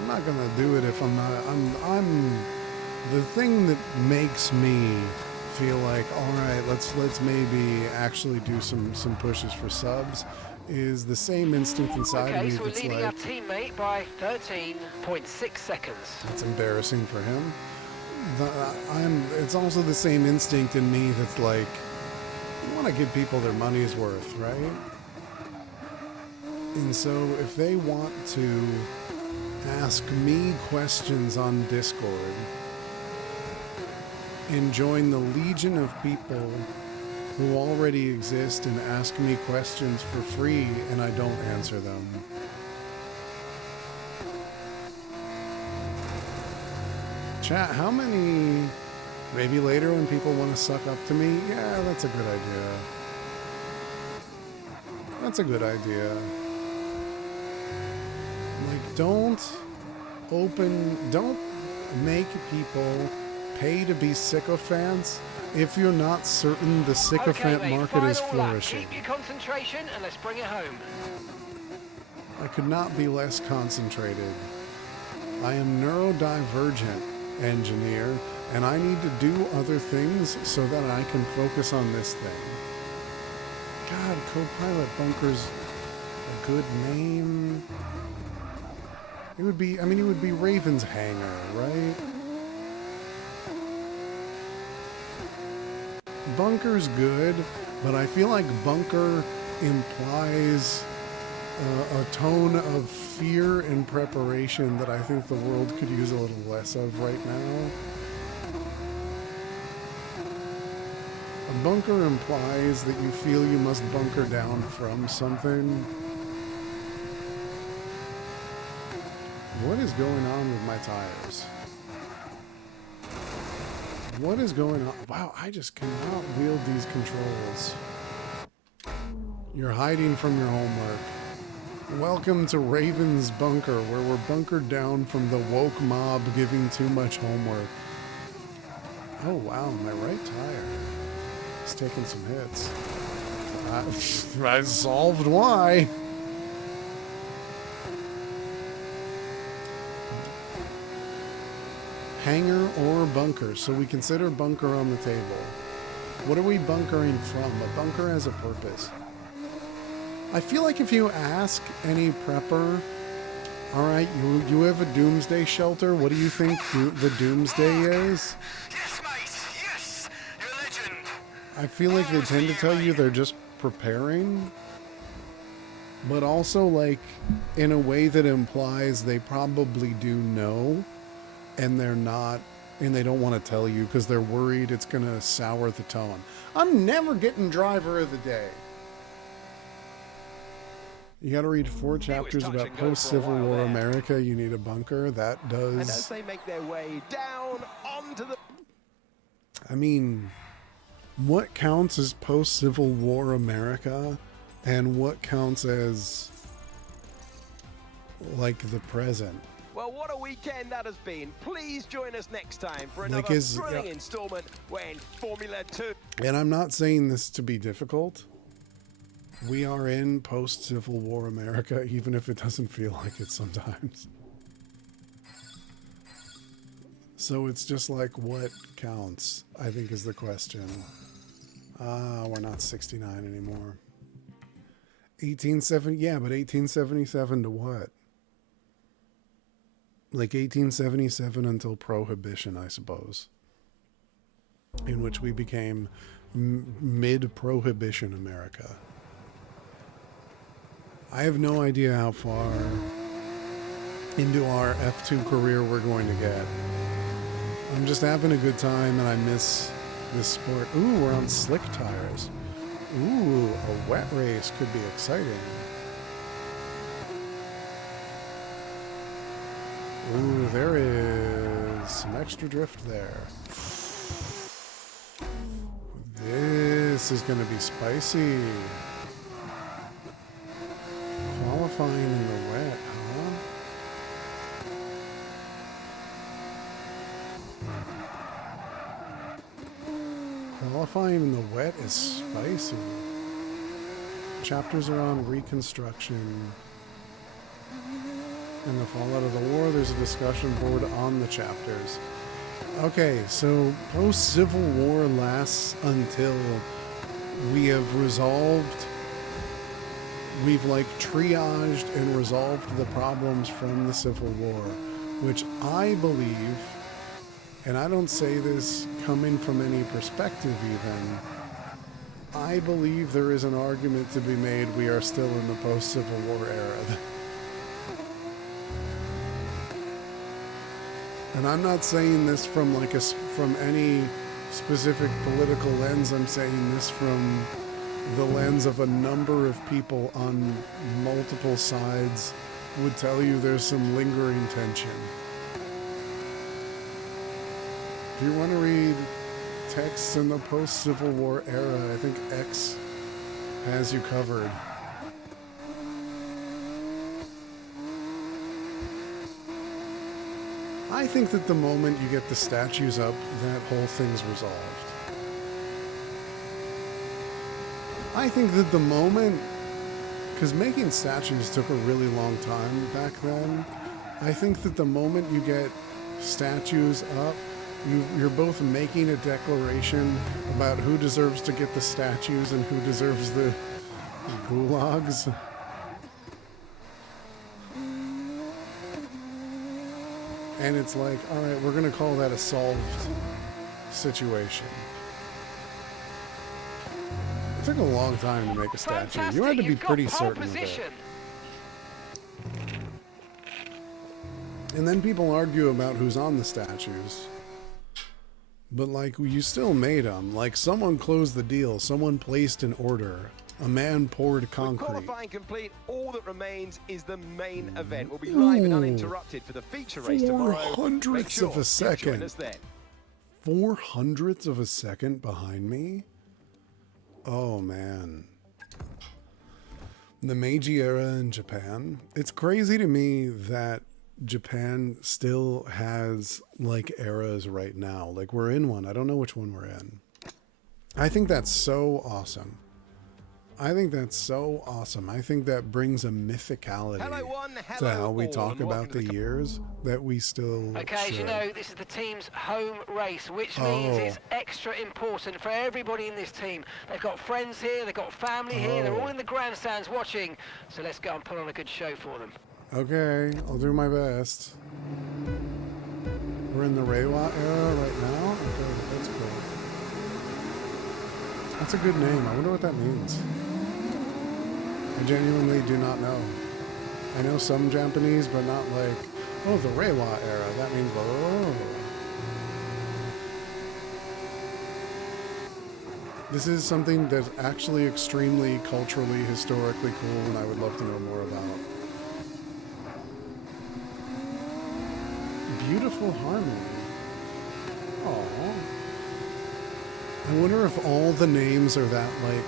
I'm not gonna do it if I'm not. I'm the thing that makes me feel like, all right, let's maybe actually do some pushes for subs is the same instinct inside of me So we're that's leading our like, teammate by 13.6 seconds. that's embarrassing for him. It's also the same instinct in me that's like, you want to give people their money's worth, right? And so if they want to ask me questions on Discord and join the legion of people who already exist and ask me questions for free and I don't answer them. Chat, how many, maybe later when people want to suck up to me? Yeah, that's a good idea. That's a good idea. Like, don't make people pay to be sycophants if you're not certain the sycophant market is flourishing. Keep your concentration and let's bring it home. I could not be less concentrated. I am neurodivergent engineer, and I need to do other things so that I can focus on this thing. God, co-pilot bunker's a good name. It would be, I mean, it would be Raven's Hangar, right? Bunker's good, but I feel like bunker implies a tone of fear and preparation that I think the world could use a little less of right now. A bunker implies that you feel you must bunker down from something. What is going on with my tires? What is going on? Wow, I just cannot wield these controls. You're hiding from your homework. Welcome to Raven's Bunker, where we're bunkered down from the woke mob giving too much homework. Oh wow, my right tire is taking some hits. I solved why. Hangar or bunker? So we consider bunker on the table. What are we bunkering from? A bunker has a purpose. I feel like if you ask any prepper, all right, you have a doomsday shelter. What do you think the doomsday is? Yes, mate. Yes. You're a legend. I feel like they tend to tell you they're just preparing, but also like in a way that implies they probably do know, and they're not, and they don't want to tell you because they're worried it's going to sour the tone. I'm never getting driver of the day. You got to read 4 chapters about post-Civil War America. You need a bunker. That does. And as they make their way down onto the... I mean, what counts as post-Civil War America and what counts as like the present? Well, what a weekend that has been. Please join us next time for another thrilling installment when Formula 2. And I'm not saying this to be difficult. We are in post-Civil War America, even if it doesn't feel like it sometimes. So it's just like, what counts, I think is the question. We're not 69 anymore. 1870, yeah, but 1877 to what? Like 1877 until Prohibition, I suppose. In which we became mid-Prohibition America. I have no idea how far into our F2 career we're going to get. I'm just having a good time and I miss this sport. Ooh, we're on slick tires. Ooh, a wet race could be exciting. Ooh, there is some extra drift there. This is going to be spicy. Qualifying in the wet, huh? Qualifying in the wet is spicy. Chapters are on reconstruction. In the fallout of the war, there's a discussion board on the chapters. Okay, so post-Civil War lasts until we have resolved, we've like triaged and resolved the problems from the Civil War, which I believe, and I don't say this coming from any perspective even, I believe there is an argument to be made we are still in the post-Civil War era. And I'm not saying this from like from any specific political lens. I'm saying this from the lens of a number of people on multiple sides would tell you there's some lingering tension. If you want to read texts in the post-Civil War era, I think X has you covered. I think that the moment you get the statues up, that whole thing's resolved. I think that the moment, because making statues took a really long time back then, I think that the moment you get statues up, you're both making a declaration about who deserves to get the statues and who deserves the gulags. And it's like, all right, we're going to call that a solved situation. It took a long time to make a statue. Fantastic. You had to be You've got pretty pole certain of it. position. And then people argue about who's on the statues. But, like, you still made them. Like, someone closed the deal. Someone placed an order. A man poured With concrete. qualifying complete, all that remains is the main event. We'll be live and uninterrupted for the feature race tomorrow. 400ths Make sure of a you second. join us then. 400ths of a second behind me? Oh, man. The Meiji era in Japan. It's crazy to me that Japan still has, like, eras right now. Like, we're in one. I don't know which one we're in. I think that's so awesome. I think that's so awesome. I think that brings a mythicality to how we talk about the years that we still Okay, as you know, this is the team's home race, which means it's extra important for everybody in this team. They've got friends here, they've got family here, they're all in the grandstands watching. So let's go and put on a good show for them. Okay, I'll do my best. We're in the Reiwa era right now? Okay, that's cool. That's a good name. I wonder what that means. I genuinely do not know. I know some Japanese, but not like, oh, the Reiwa era. That means, oh. This is something that's actually extremely culturally, historically cool, and I would love to know more about. Beautiful harmony. Aww. I wonder if all the names are that, like,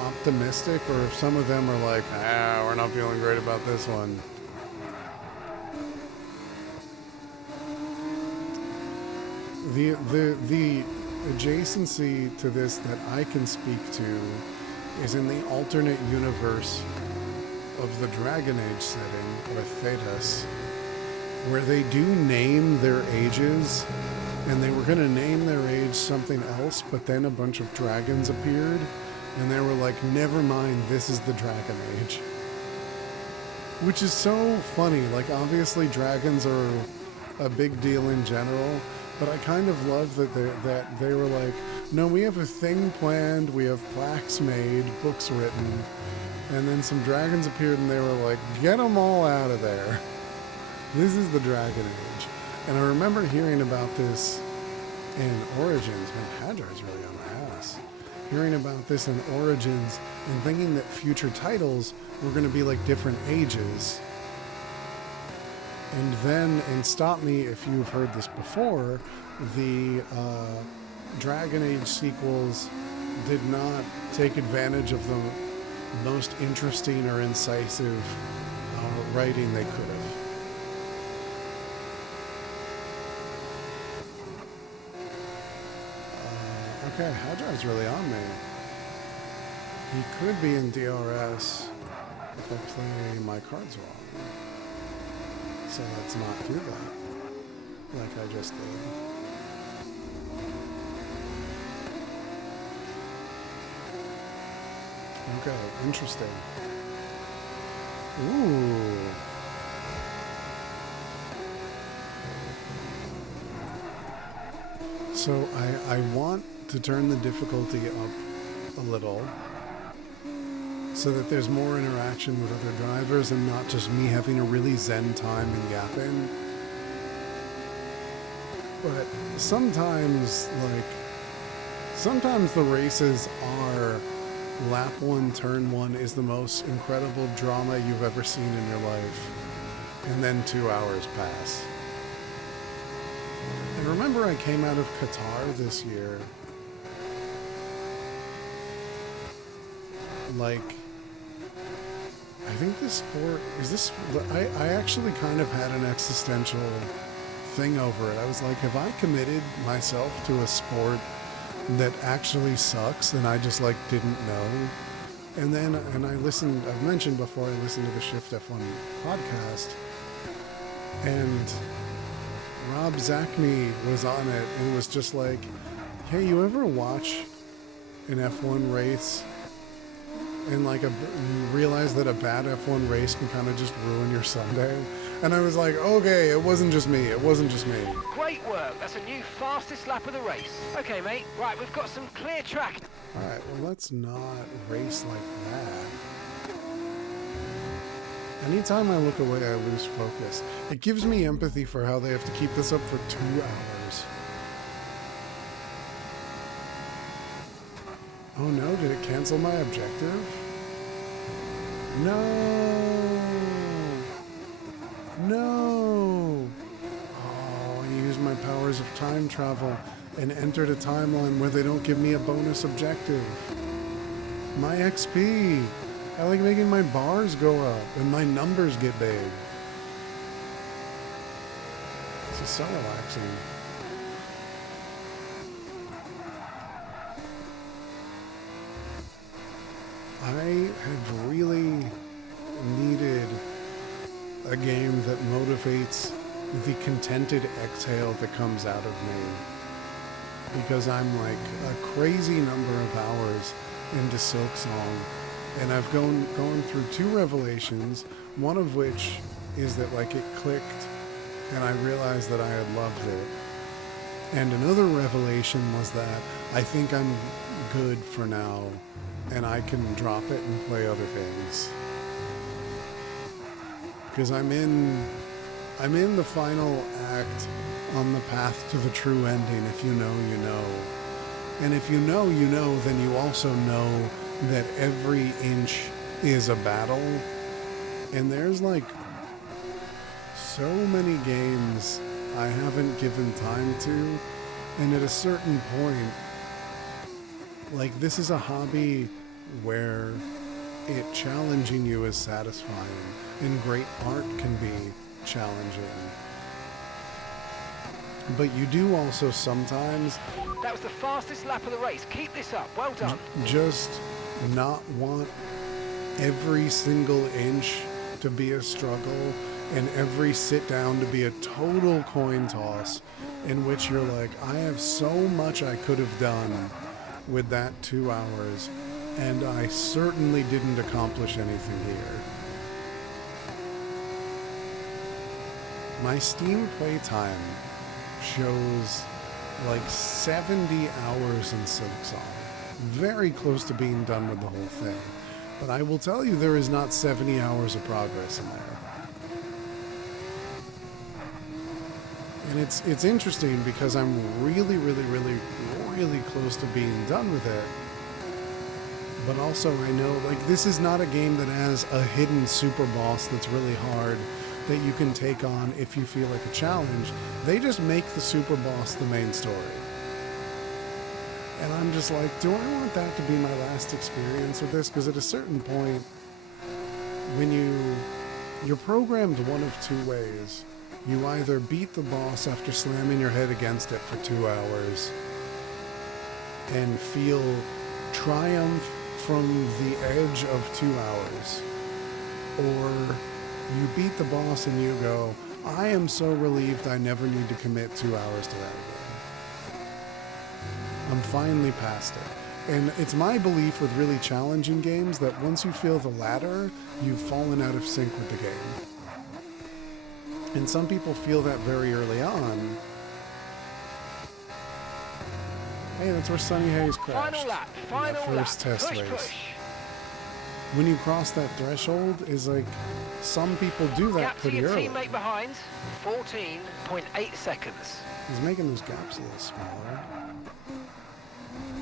optimistic, or if some of them are like, we're not feeling great about this one. The adjacency to this that I can speak to is in the alternate universe of the Dragon Age setting, or Thetis, where they do name their ages, and they were going to name their age something else, but then a bunch of dragons appeared, and they were like, never mind, this is the Dragon Age. Which is so funny. Like, obviously dragons are a big deal in general, but I kind of love that they were like, no, we have a thing planned, we have plaques made, books written, and then some dragons appeared and they were like, get them all out of there. This is the Dragon Age. And I remember hearing about this in Origins. Man, Hajar's really on my ass. Hearing about this in Origins and thinking that future titles were going to be like different ages. And then, and stop me if you've heard this before, the Dragon Age sequels did not take advantage of the most interesting or incisive writing they could have. Okay, Hajar's really on me. He could be in DRS if I play my cards wrong. So let's not do that, like I just did. Okay, interesting. Ooh. So I want to turn the difficulty up a little so that there's more interaction with other drivers and not just me having a really zen time and yapping. But sometimes the races are lap 1, turn 1 is the most incredible drama you've ever seen in your life, and then 2 hours pass. And remember I came out of Qatar this year. Like, I think this sport, I actually kind of had an existential thing over it. I was like, have I committed myself to a sport that actually sucks and I just like didn't know? And then, I've mentioned before, I listened to the Shift F1 podcast, and Rob Zachney was on it, and it was just like, hey, you ever watch an F1 race and like realize that a bad F1 race can kind of just ruin your Sunday? And I was like, okay, it wasn't just me. Great work. That's a new fastest lap of the race. Okay, mate. Right, we've got some clear track. All right, well, let's not race like that. Anytime I look away, I lose focus. It gives me empathy for how they have to keep this up for 2 hours. Oh no, did it cancel my objective? No! Oh, I used my powers of time travel and entered a timeline where they don't give me a bonus objective. My XP! I like making my bars go up and my numbers get big. This is so relaxing. I have really needed a game that motivates the contented exhale that comes out of me, because I'm like a crazy number of hours into Silksong, and I've gone through 2 revelations, one of which is that like it clicked and I realized that I had loved it, and another revelation was that I think I'm good for now and I can drop it and play other things. Because I'm in the final act on the path to the true ending. If you know, you know. And if you know, you know, then you also know that every inch is a battle. And there's like so many games I haven't given time to. And at a certain point, like, this is a hobby where challenging you is satisfying, and great art can be challenging. But you do also sometimes... That was the fastest lap of the race. Keep this up. Well done. Just not want every single inch to be a struggle and every sit down to be a total coin toss in which you're like, I have so much I could have done with that 2 hours, and I certainly didn't accomplish anything here. My Steam playtime shows like 70 hours in Silksong. Very close to being done with the whole thing. But I will tell you, there is not 70 hours of progress in there. And it's interesting because I'm really close to being done with it. But also I know, like, this is not a game that has a hidden super boss that's really hard that you can take on if you feel like a challenge. They just make the super boss the main story. And I'm just like, do I want that to be my last experience with this? Because at a certain point, when you're programmed one of 2 ways. You either beat the boss after slamming your head against it for 2 hours and feel triumph from the edge of 2 hours, or you beat the boss and you go, I am so relieved I never need to commit 2 hours to that again. I'm finally past it. And it's my belief with really challenging games that once you feel the latter, you've fallen out of sync with the game. And some people feel that very early on. Hey, that's where Sunny Hayes crashed. Final lap, final lap. First test Push, race. push. When you cross that threshold, is like, some people do that Gap to pretty your early. teammate behind, 14.8 seconds. He's making those gaps a little smaller.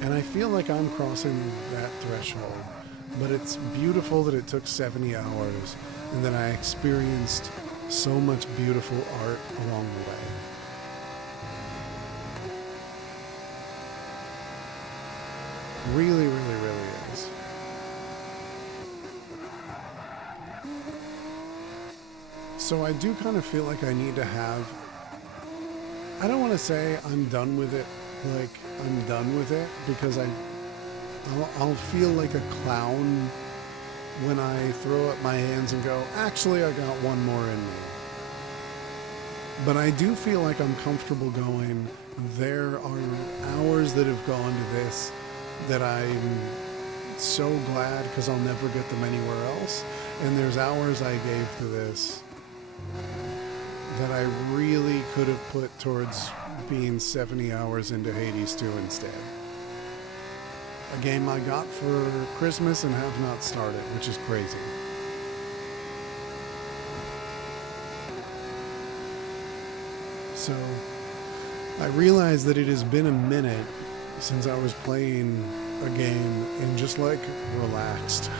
And I feel like I'm crossing that threshold. But it's beautiful that it took 70 hours and that I experienced so much beautiful art along the way. Really, really, really is. So I do kind of feel like I need to have, I don't want to say I'm done with it, like I'm done with it, because I'll feel like a clown when I throw up my hands and go, actually I got one more in me. But I do feel like I'm comfortable going, there are hours that have gone to this that I'm so glad because I'll never get them anywhere else. And there's hours I gave to this that I really could have put towards being 70 hours into Hades 2 instead. A game I got for Christmas and have not started, which is crazy. So I realized that it has been a minute since I was playing a game and just like relaxed.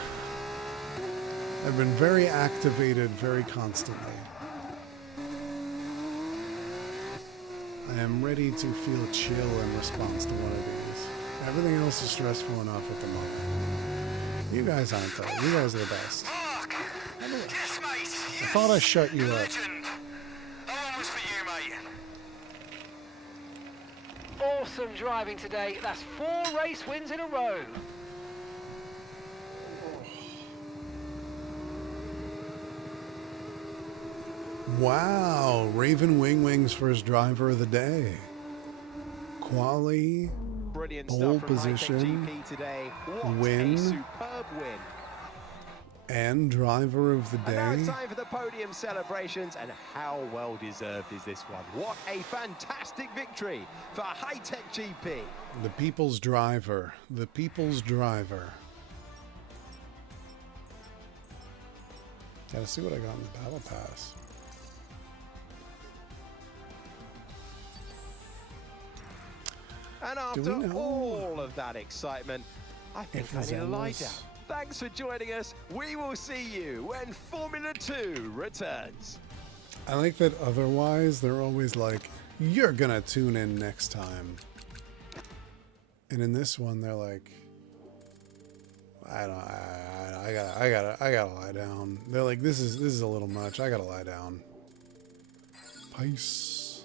I've been very activated very constantly. I am ready to feel chill in response to one of these. Everything else is stressful enough at the moment. You guys aren't though. You guys are the best. Mark! Yes, mate! Yes. I thought I shut you You're a up. legend. That one was for you, mate. Awesome driving today. That's 4 race wins in a row. Wow, Raven Wing's first driver of the day. Quali, Brilliant pole stuff from position, GP today. What win, a superb win. and driver of the And now it's day. time for the podium celebrations, and how well deserved is this one? What a fantastic victory for High Tech GP. The people's driver. The people's driver. Gotta see what I got in the battle pass. And Do after we know all of that excitement, I think if I need a lie Vazella's- down. Thanks for joining us. We will see you when Formula 2 returns. I like that otherwise they're always like, you're gonna tune in next time. And in this one they're like, I gotta lie down. They're like, this is a little much. I gotta lie down. Peace.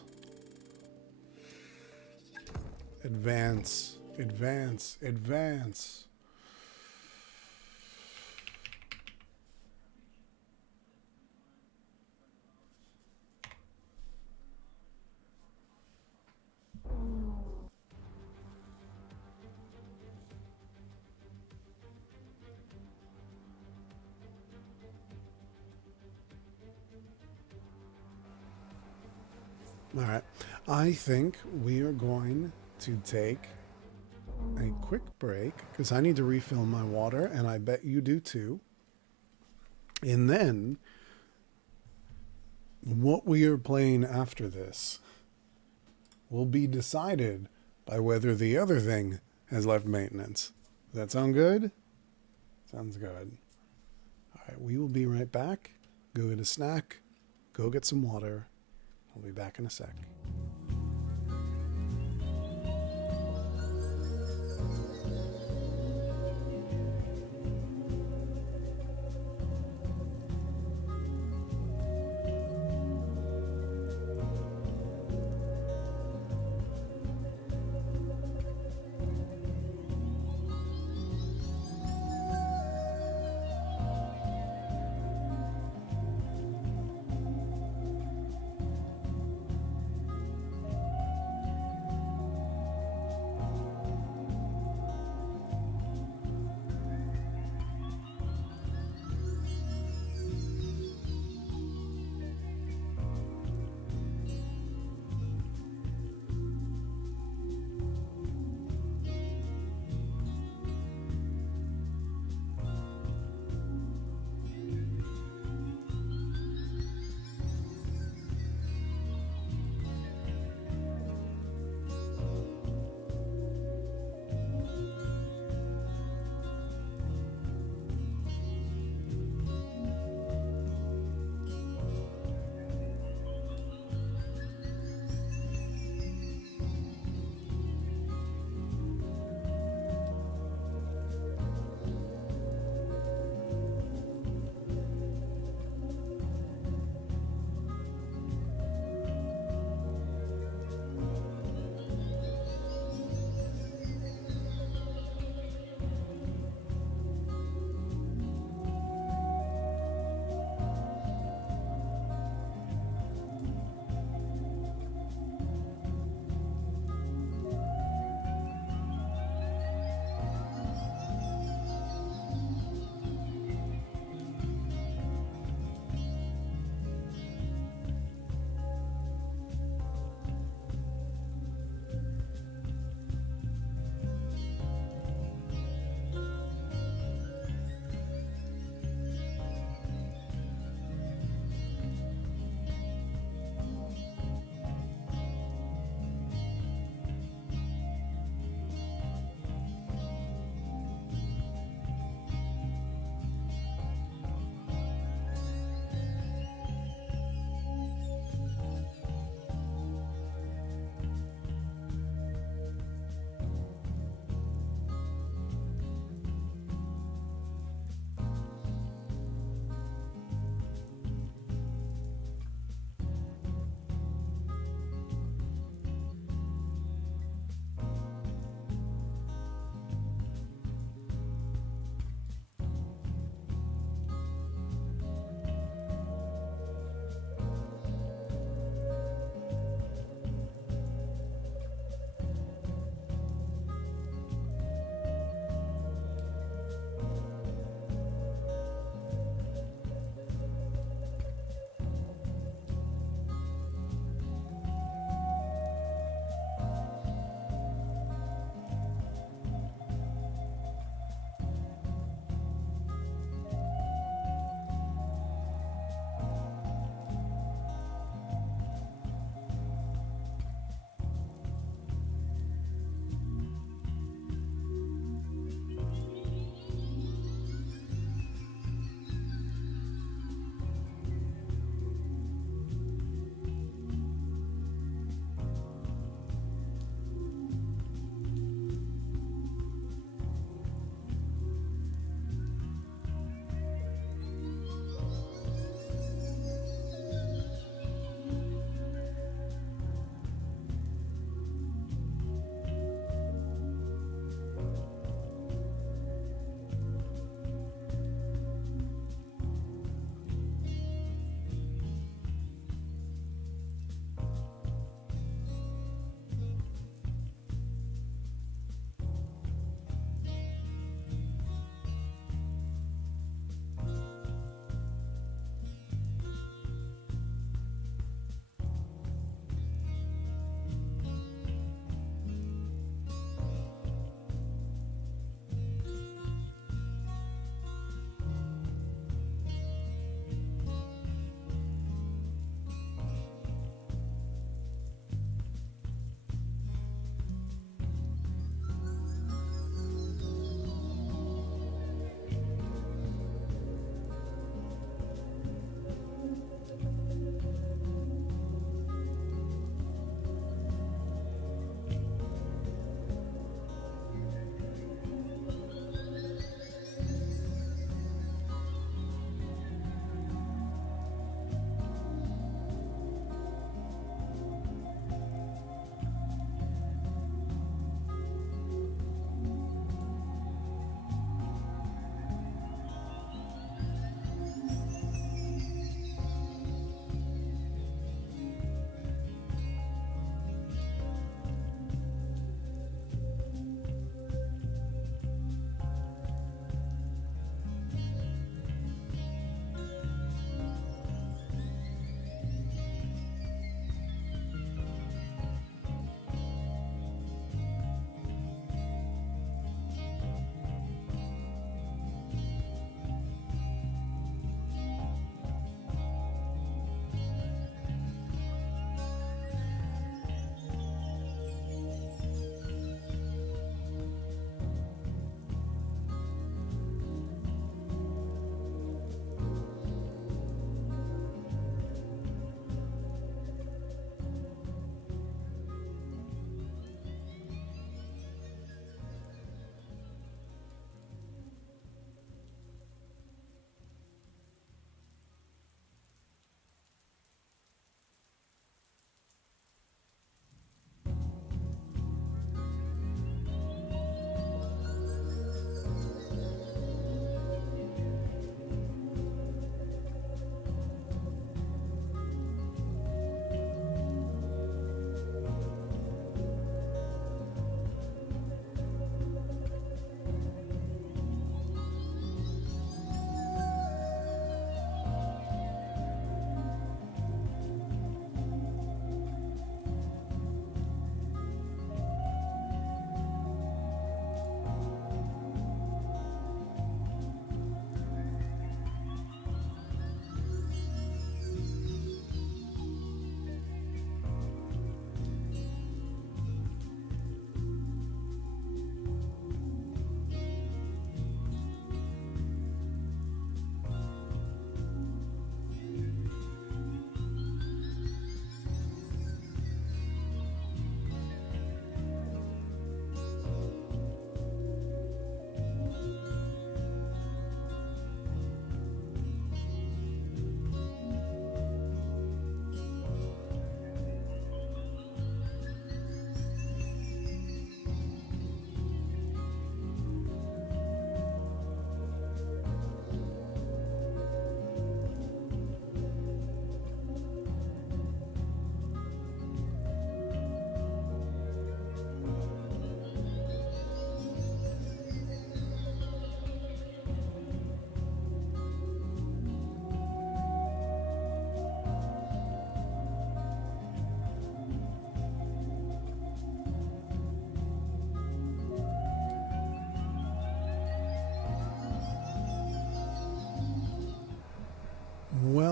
Advance, advance, advance. All right. I think we are going to take a quick break because I need to refill my water, and I bet you do too. And then what we are playing after this will be decided by whether the other thing has left maintenance. Does that sound good? Sounds good. All right, we will be right back. Go get a snack. Go get some water. We'll be back in a sec.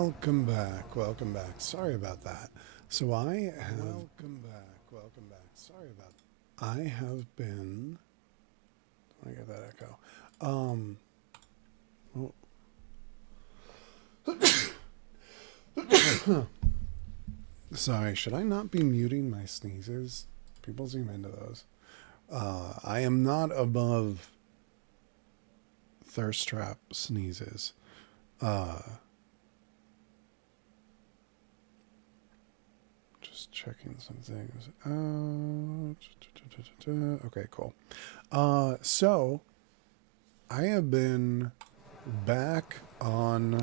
Welcome back. Welcome back. Sorry about that. So I have... Welcome back. Welcome back. Sorry about that. I have been... I get that echo. Sorry, should I not be muting my sneezes? People seem into those. I am not above thirst trap sneezes. Just checking some things. Okay, cool. So I have been back on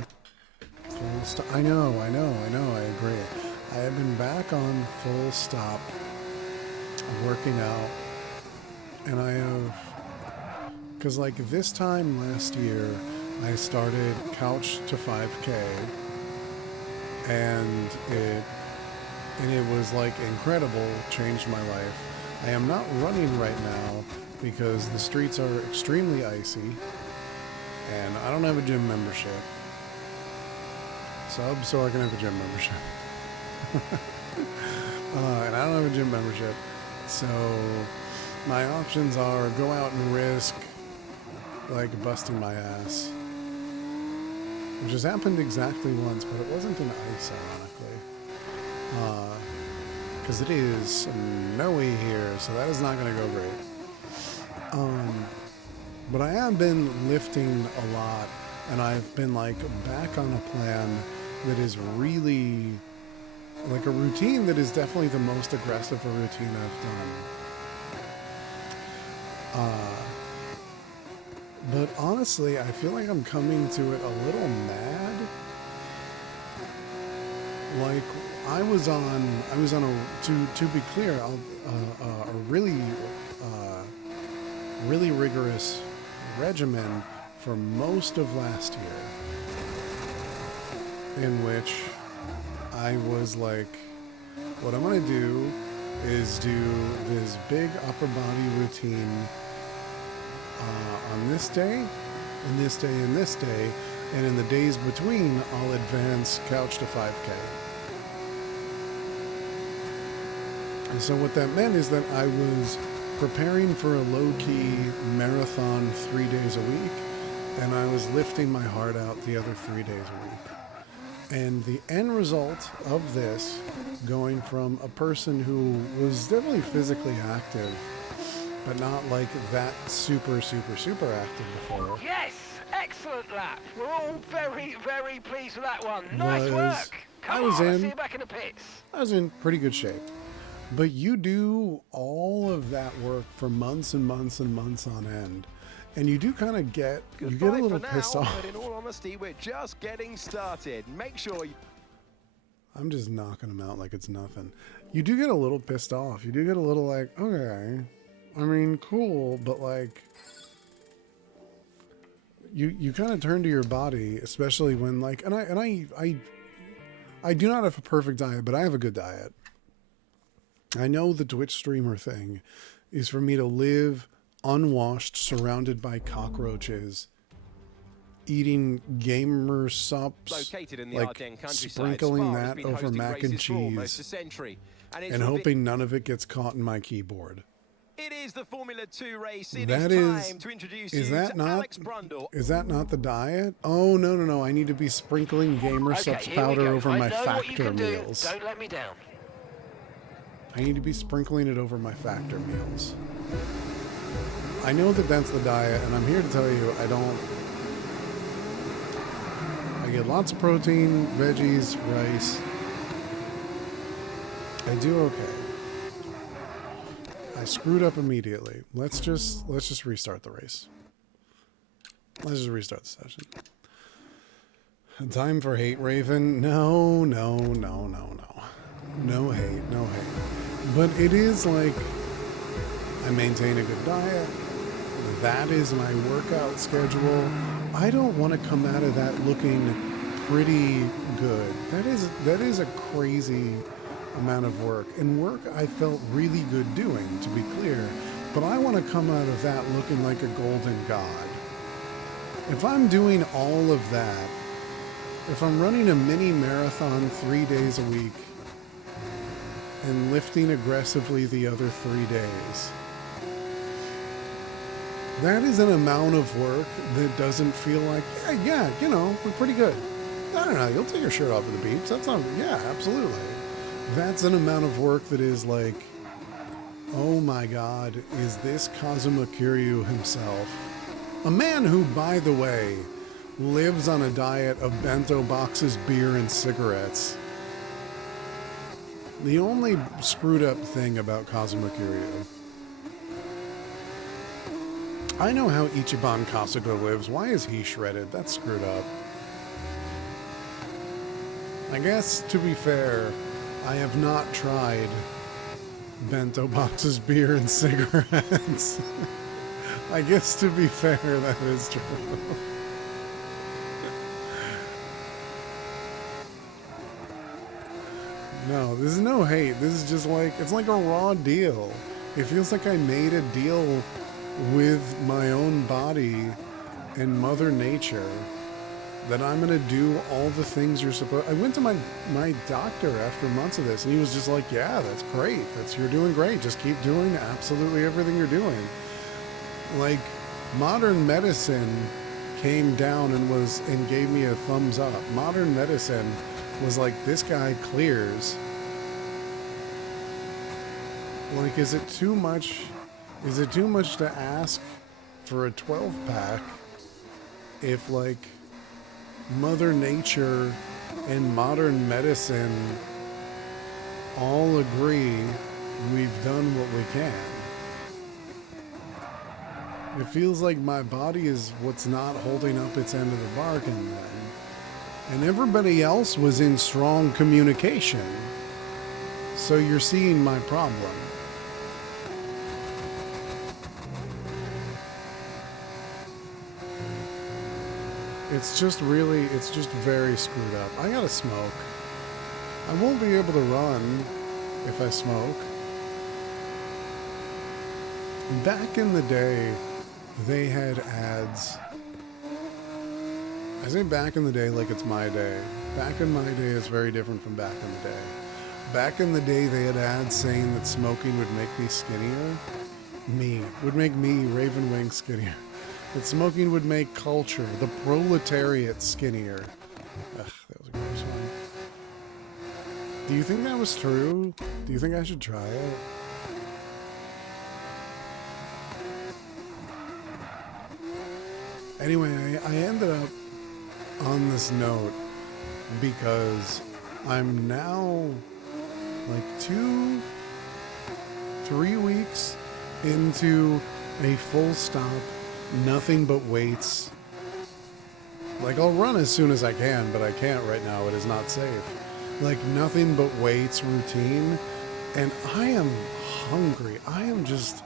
full stop. I know, I agree. I have been back on full stop working out, and I have, because like this time last year, I started Couch to 5K, and it was like incredible, changed my life. I am not running right now because the streets are extremely icy, and I don't have a gym membership. Sub so I can have a gym membership. And I don't have a gym membership, so my options are go out and risk like busting my ass, which has happened exactly once, but it wasn't in ice, ironically, because it is snowy here, so that is not going to go great. But I have been lifting a lot, and I've been like back on a plan that is really like a routine that is definitely the most aggressive a routine I've done. But honestly, I feel like I'm coming to it a little mad. Like I was on a, to be clear, a really rigorous regimen for most of last year, in which I was like, what I'm going to do is do this big upper body routine on this day, and this day, and this day, and in the days between, I'll advance Couch to 5K. And so what that meant is that I was preparing for a low-key marathon 3 days a week, and I was lifting my heart out the other 3 days a week. And the end result of this, going from a person who was definitely physically active, but not like that super active before. Yes! Excellent lap. We're all very, very pleased with that one. Nice work. Come on, I'll see you back in the pits. I was in pretty good shape. But you do all of that work for months and months and months on end. And you do kind of get, you get a little pissed off. But in all honesty, we're just getting started. Make sure you... I'm just knocking them out like it's nothing. You do get a little pissed off. You do get a little like, okay, I mean, cool, but like, you kind of turn to your body, especially when like, and I do not have a perfect diet, but I have a good diet. I know the Twitch streamer thing is for me to live unwashed, surrounded by cockroaches, eating gamer sups, located in the like Ardennes countryside, sprinkling Spa has that been over hosting mac and races for almost a cheese, century, and hoping none of it gets caught in my keyboard. It is the Formula 2 race. It That is is- time to introduce is you that to not- Alex Brundle. Is that not the diet? Oh, no. I need to be sprinkling gamer sups here we powder go. over I my know what you factor can do. meals. Don't let me down. I need to be sprinkling it over my factor meals. I know that that's the diet, and I'm here to tell you I get lots of protein, veggies, rice. I do okay. I screwed up immediately. Let's just restart the race. Let's just restart the session. Time for hate, Raven. No. No hate. But it is like, I maintain a good diet. That is my workout schedule. I don't want to come out of that looking pretty good. That is a crazy amount of work. And work I felt really good doing, to be clear. But I want to come out of that looking like a golden god. If I'm doing all of that, if I'm running a mini marathon 3 days a week and lifting aggressively the other 3 days, that is an amount of work that doesn't feel like, yeah, you know, we're pretty good. I don't know, you'll take your shirt off at the beach. That's not, yeah, absolutely. That's an amount of work that is like, oh my God, is this Kazuma Kiryu himself? A man who, by the way, lives on a diet of bento boxes, beer, and cigarettes. The only screwed up thing about Kazuma Kiryu. I know how Ichiban Kasuga lives. Why is he shredded? That's screwed up. I guess, to be fair, I have not tried bento boxes, beer, and cigarettes. I guess, to be fair, that is true. No, this is no hate. This is just like, it's like a raw deal. It feels like I made a deal with my own body and Mother Nature that I'm going to do all the things you're supposed. I went to my doctor after months of this, and he was just like, yeah, that's great. You're doing great. Just keep doing absolutely everything you're doing. Like, modern medicine came down and gave me a thumbs up. Modern medicine was like, this guy clears. Like, is it too much to ask for a 12-pack if, like, Mother Nature and modern medicine all agree we've done what we can? It feels like my body is what's not holding up its end of the bargain then. And everybody else was in strong communication. So you're seeing my problem. It's just very screwed up. I gotta smoke. I won't be able to run if I smoke. Back in the day, they had ads. I say back in the day like it's my day. Back in my day is very different from back in the day. Back in the day, they had ads saying that smoking would make me skinnier. Would make me, Ravenwing, skinnier. That smoking would make culture, the proletariat, skinnier. Ugh, that was a gross one. Do you think that was true? Do you think I should try it? Anyway, I ended up on this note because I'm now like 3 weeks into a full stop, nothing but weights. Like, I'll run as soon as I can, but I can't right now. It is not safe. Like, nothing but weights routine. And I am hungry. I am just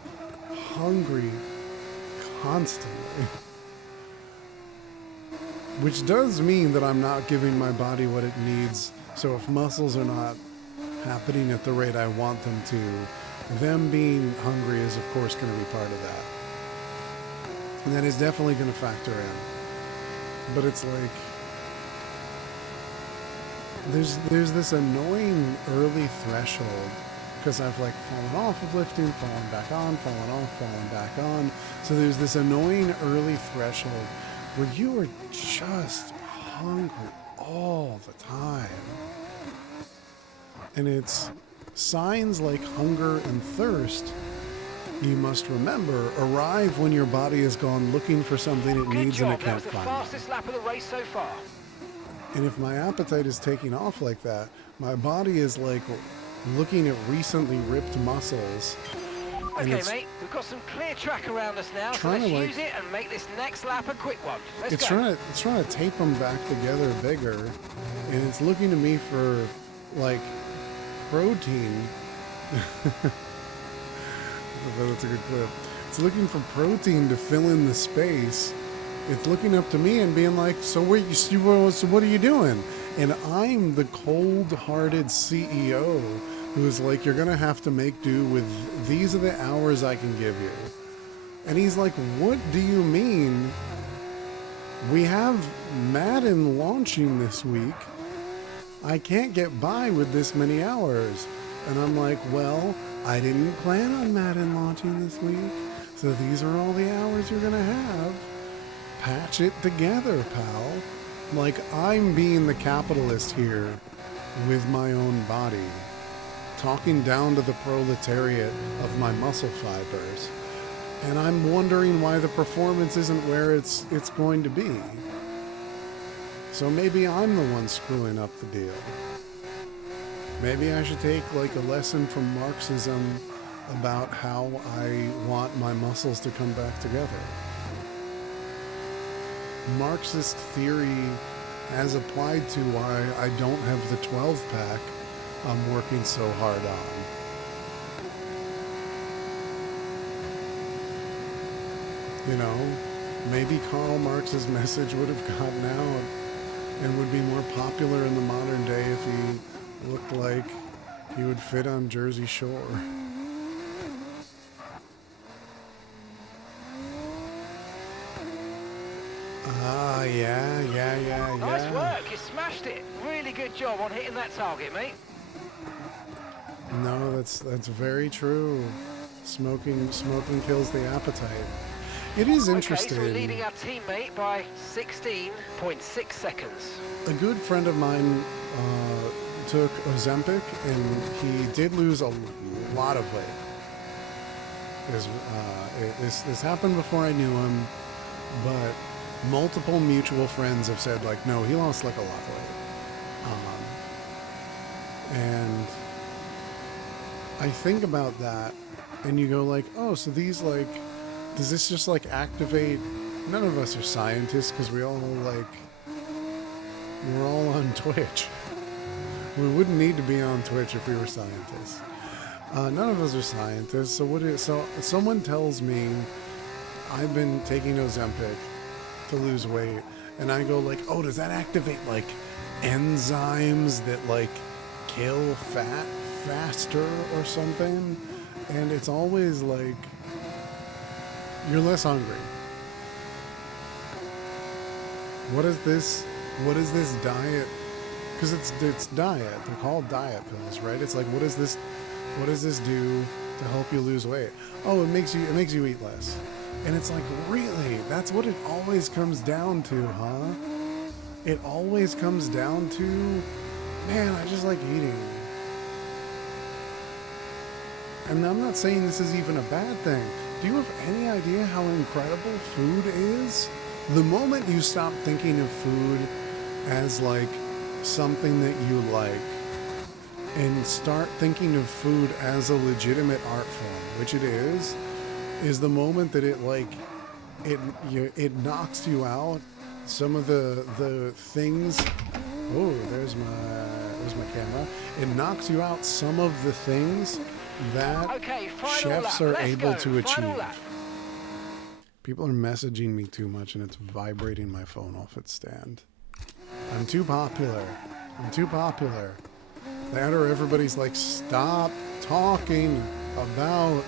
hungry constantly. Which does mean that I'm not giving my body what it needs. So if muscles are not happening at the rate I want them to, them being hungry is, of course, going to be part of that. And that is definitely going to factor in. But it's like, there's this annoying early threshold, because I've like fallen off of lifting, fallen back on, fallen off, fallen back on. So there's this annoying early threshold where you are just hungry all the time. And it's signs like hunger and thirst, you must remember, arrive when your body has gone looking for something it needs and it can't find. That was the fastest lap of the race so far. And if my appetite is taking off like that, my body is like looking at recently ripped muscles. Okay, mate, we've got some clear track around us now, so let's use it and make this next lap a quick one. Let's go. It's trying to tape them back together bigger, and it's looking to me for like protein. That's a good clip. It's looking for protein to fill in the space. It's looking up to me and being like, so what are you doing? And I'm the cold-hearted CEO who's like, you're going to have to make do with, these are the hours I can give you. And he's like, what do you mean We have Madden launching this week. I can't get by with this many hours. And I'm like, well, I didn't plan on Madden launching this week. So these are all the hours you're going to have. Patch it together, pal. Like, I'm being the capitalist here with my own body. Talking down to the proletariat of my muscle fibers. And I'm wondering why the performance isn't where it's going to be. So maybe I'm the one screwing up the deal. Maybe I should take like a lesson from Marxism about how I want my muscles to come back together. Marxist theory as applied to why I don't have the 12-pack I'm working so hard on. You know, maybe Karl Marx's message would have gotten out and would be more popular in the modern day if he looked like he would fit on Jersey Shore. Ah, yeah. Nice work, you smashed it. Really good job on hitting that target, mate. No, that's very true. Smoking kills the appetite. It is interesting. Okay, so we're leading our teammate by 16.6 seconds. A good friend of mine took Ozempic, and he did lose a lot of weight. This happened before I knew him, but multiple mutual friends have said, like, no, he lost like a lot of weight. And I think about that, and you go like, oh, so these, like, does this just like activate? None of us are scientists because we're all on Twitch. We wouldn't need to be on Twitch if we were scientists. None of us are scientists. So someone tells me I've been taking Ozempic to lose weight, and I go like, oh, does that activate like enzymes that like kill fat faster or something? And it's always like, you're less hungry. What is this diet? Because it's diet. They're called diet pills, right? It's like, what does this do to help you lose weight? Oh, it makes you eat less. And it's like, really? That's what it always comes down to, huh? It always comes down to, man, I just like eating. And I'm not saying this is even a bad thing. Do you have any idea how incredible food is? The moment you stop thinking of food as like something that you like and start thinking of food as a legitimate art form, which it is the moment that it knocks you out some of the things. Oh, there's my camera. It knocks you out some of the things that chefs are able to achieve. People are messaging me too much and it's vibrating my phone off its stand. I'm too popular. That or everybody's like, stop talking about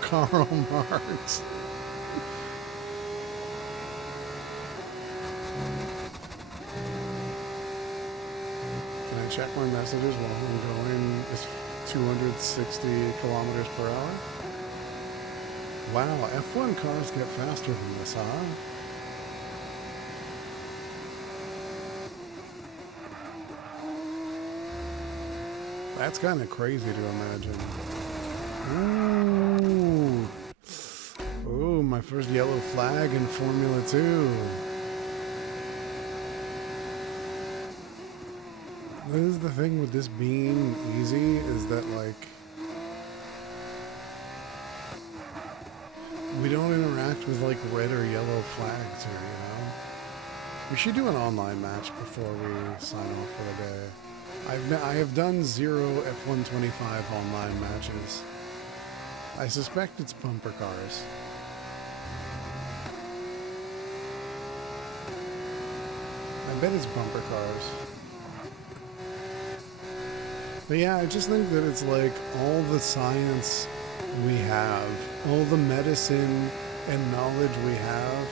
Karl Marx. Can I check my messages while I'm going 260 kilometers per hour? Wow, F1 cars get faster than this, huh? That's kind of crazy to imagine. Ooh, my first yellow flag in Formula 2. This is the thing with this being easy, is that like we don't interact with like red or yellow flags here, you know? We should do an online match before we sign off for the day. I have done 0 F125 online matches. I suspect it's bumper cars. I bet it's bumper cars. But yeah, I just think that it's like all the science we have, all the medicine and knowledge we have,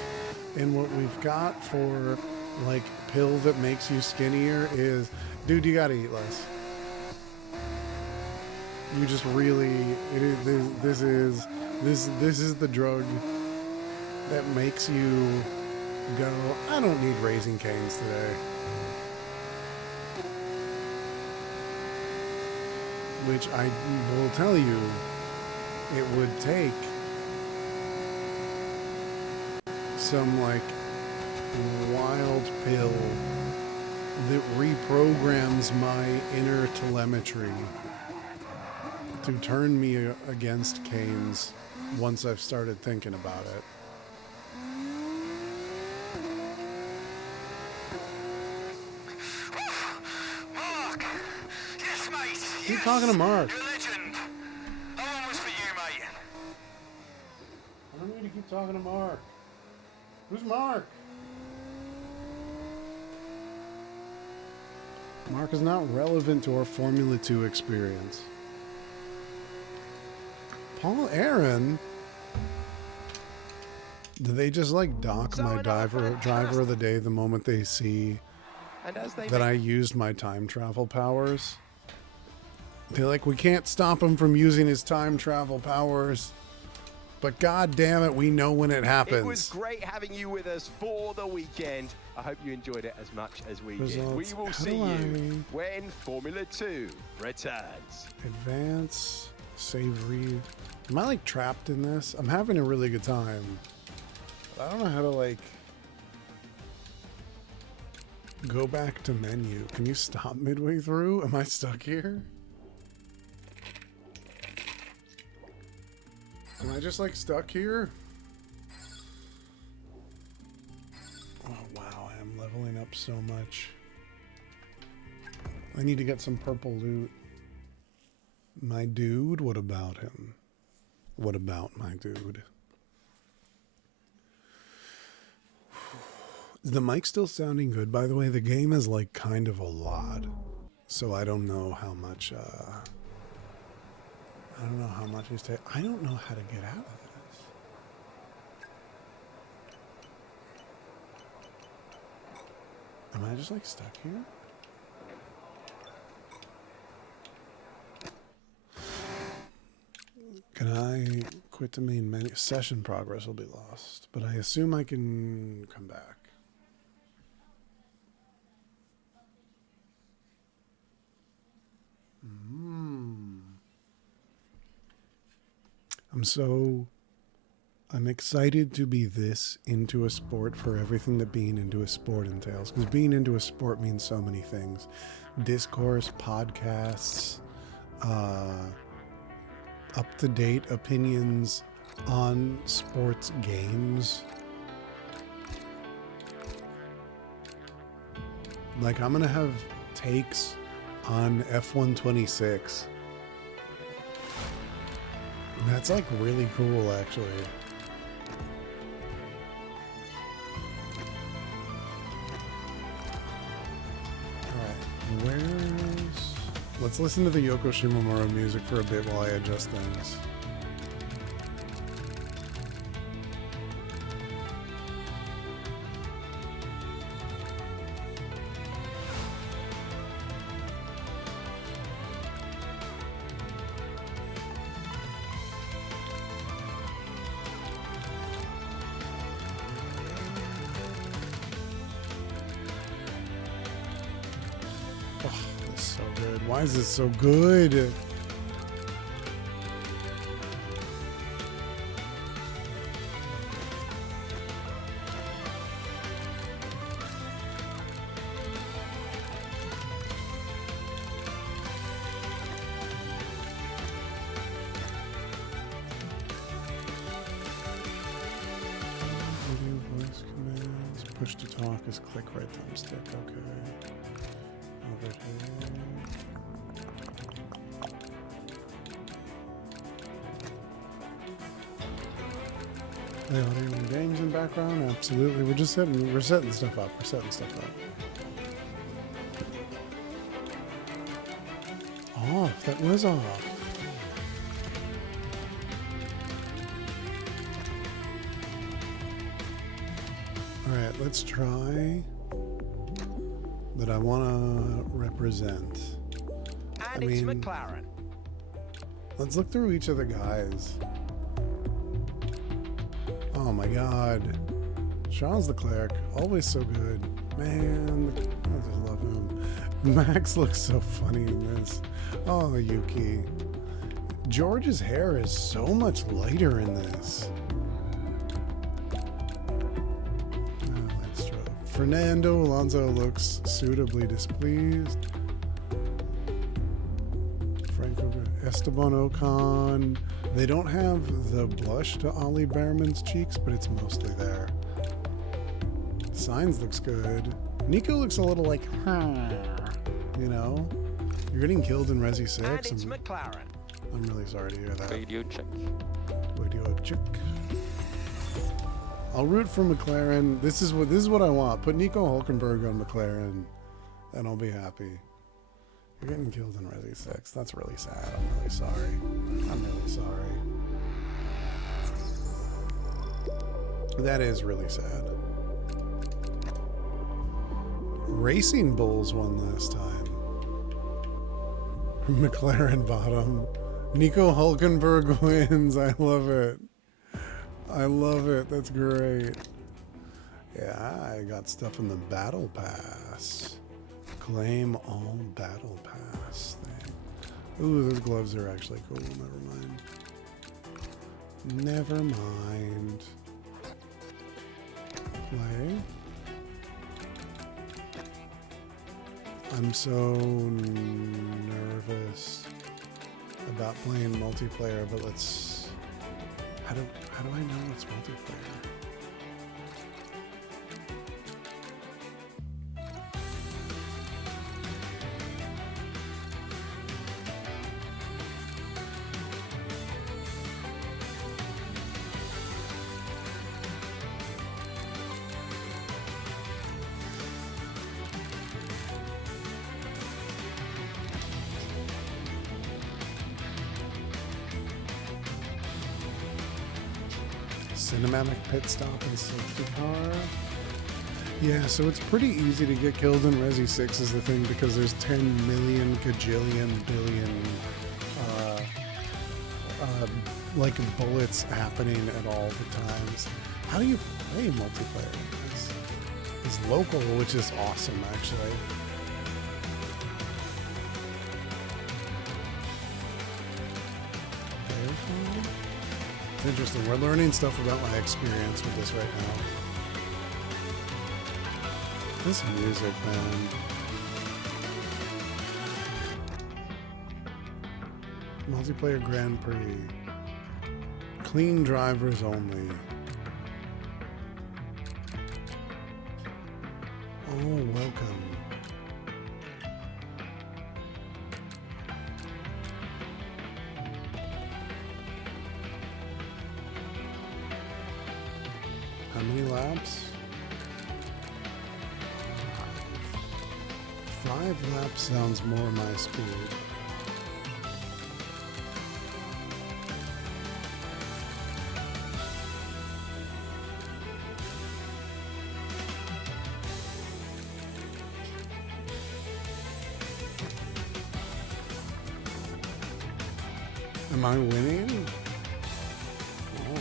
And what we've got for like pill that makes you skinnier is, dude, you gotta eat less. You just really, this is the drug that makes you go, I don't need Raising Cane's today. Which I will tell you, it would take some like wild pill that reprograms my inner telemetry to turn me against Cane's once I've started thinking about it. Mark! Yes, mate! Keep talking to Mark. You're a legend! That one was for you, mate. I don't need to keep talking to Mark. Who's Mark? Mark is not relevant to our Formula 2 experience. Paul Aaron? Do they just like dock my driver of the day the moment they see that I used my time travel powers? They're like, we can't stop him from using his time travel powers. But god damn it, we know when it happens. It was great having you with us for the weekend. I hope you enjoyed it as much as we did. We will see you when Formula 2 returns. Advance, savory. Am I like trapped in this? I'm having a really good time. But I don't know how to like go back to menu. Can you stop midway through? Am I stuck here? Am I just like stuck here? Oh wow, I am leveling up so much. I need to get some purple loot. My dude, what about him? What about my dude? Is the mic still sounding good? By the way, the game is like kind of a lot. So I don't know how much, I don't know how much he's taking. I don't know how to get out of this. Am I just like stuck here? Can I quit the main menu? Session progress will be lost, but I assume I can come back. I'm excited to be this into a sport for everything that being into a sport entails. Because being into a sport means so many things. Discourse, podcasts, up-to-date opinions on sports games. Like, I'm going to have takes on F126. That's like really cool, actually. Alright, let's listen to the Yoko Shimomura music for a bit while I adjust things. Why is this so good? Video voice commands. Push to talk is click right thumbstick. Okay. Over here. Audio and games in the background, absolutely. We're setting stuff up. We're setting stuff up. Off. That was off. Alright, let's try that I want to represent. And it's McLaren. Let's look through each of the guys. Oh my god. Charles Leclerc, always so good. Man, I just love him. Max looks so funny in this. Oh, Yuki. George's hair is so much lighter in this. Fernando Alonso looks suitably displeased. Esteban Ocon. They don't have the blush to Ollie Behrman's cheeks, but it's mostly there. Sainz looks good. Nico looks a little like, you know? You're getting killed in Resi 6. And it's McLaren. I'm really sorry to hear that. Radio check. Radio check. I'll root for McLaren. This is what I want. Put Nico Hulkenberg on McLaren, and I'll be happy. You're getting killed in Resi 6. That's really sad. I'm really sorry. I'm really sorry. That is really sad. Racing Bulls won last time. McLaren bottom. Nico Hulkenberg wins. I love it. I love it. That's great. Yeah, I got stuff in the Battle Pass. Claim all Battle Pass thing. Ooh, those gloves are actually cool. Never mind. Never mind. Play. I'm so nervous about playing multiplayer, but let's... How do I know it's multiplayer? Cinematic pit stop and safety car. Yeah, so it's pretty easy to get killed in Resi 6 is the thing, because there's 10 million gajillion billion like bullets happening at all the times. How do you play multiplayer? It's local, which is awesome actually. It's interesting. We're learning stuff about my experience with this right now. This music, man. Multiplayer Grand Prix. Clean drivers only. Oh, welcome. How many laps? 5 laps sounds more my speed. Am I winning? Oh.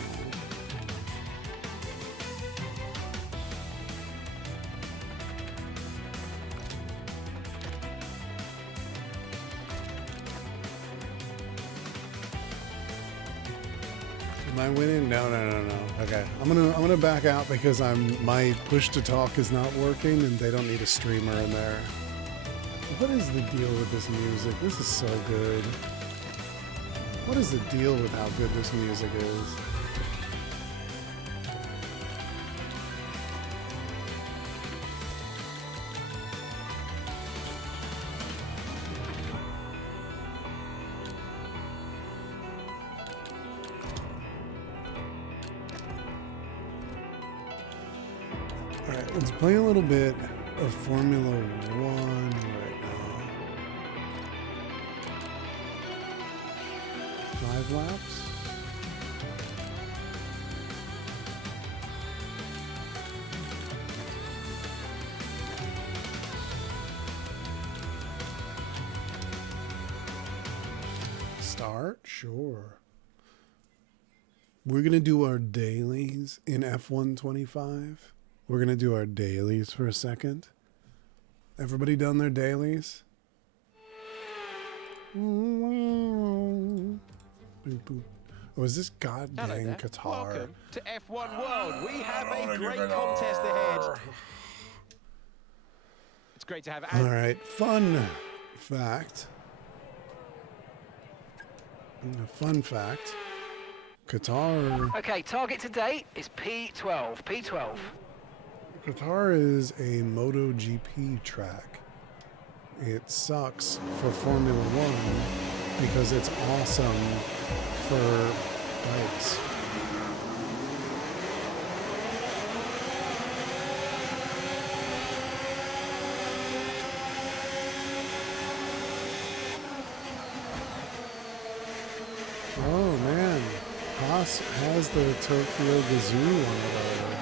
Am I winning? No. Okay, I'm gonna back out because my push to talk is not working, and they don't need a streamer in there. What is the deal with this music? This is so good. What is the deal with how good this music is? Alright, let's play a little bit of Formula 1 right now. 5 laps. start? Sure. We're going to do our dailies in F125. We're going to do our dailies for a second. Everybody done their dailies? Oh, is this goddamn Qatar? Welcome to F1 World. We have a great contest ahead. It's great to have. All right, fun fact. Fun fact. Qatar. Okay, target today is P12. P12. Qatar is a MotoGP track. It sucks for Formula One because it's awesome for bikes. Oh man, Haas has the Tokyo Gazoo on it already.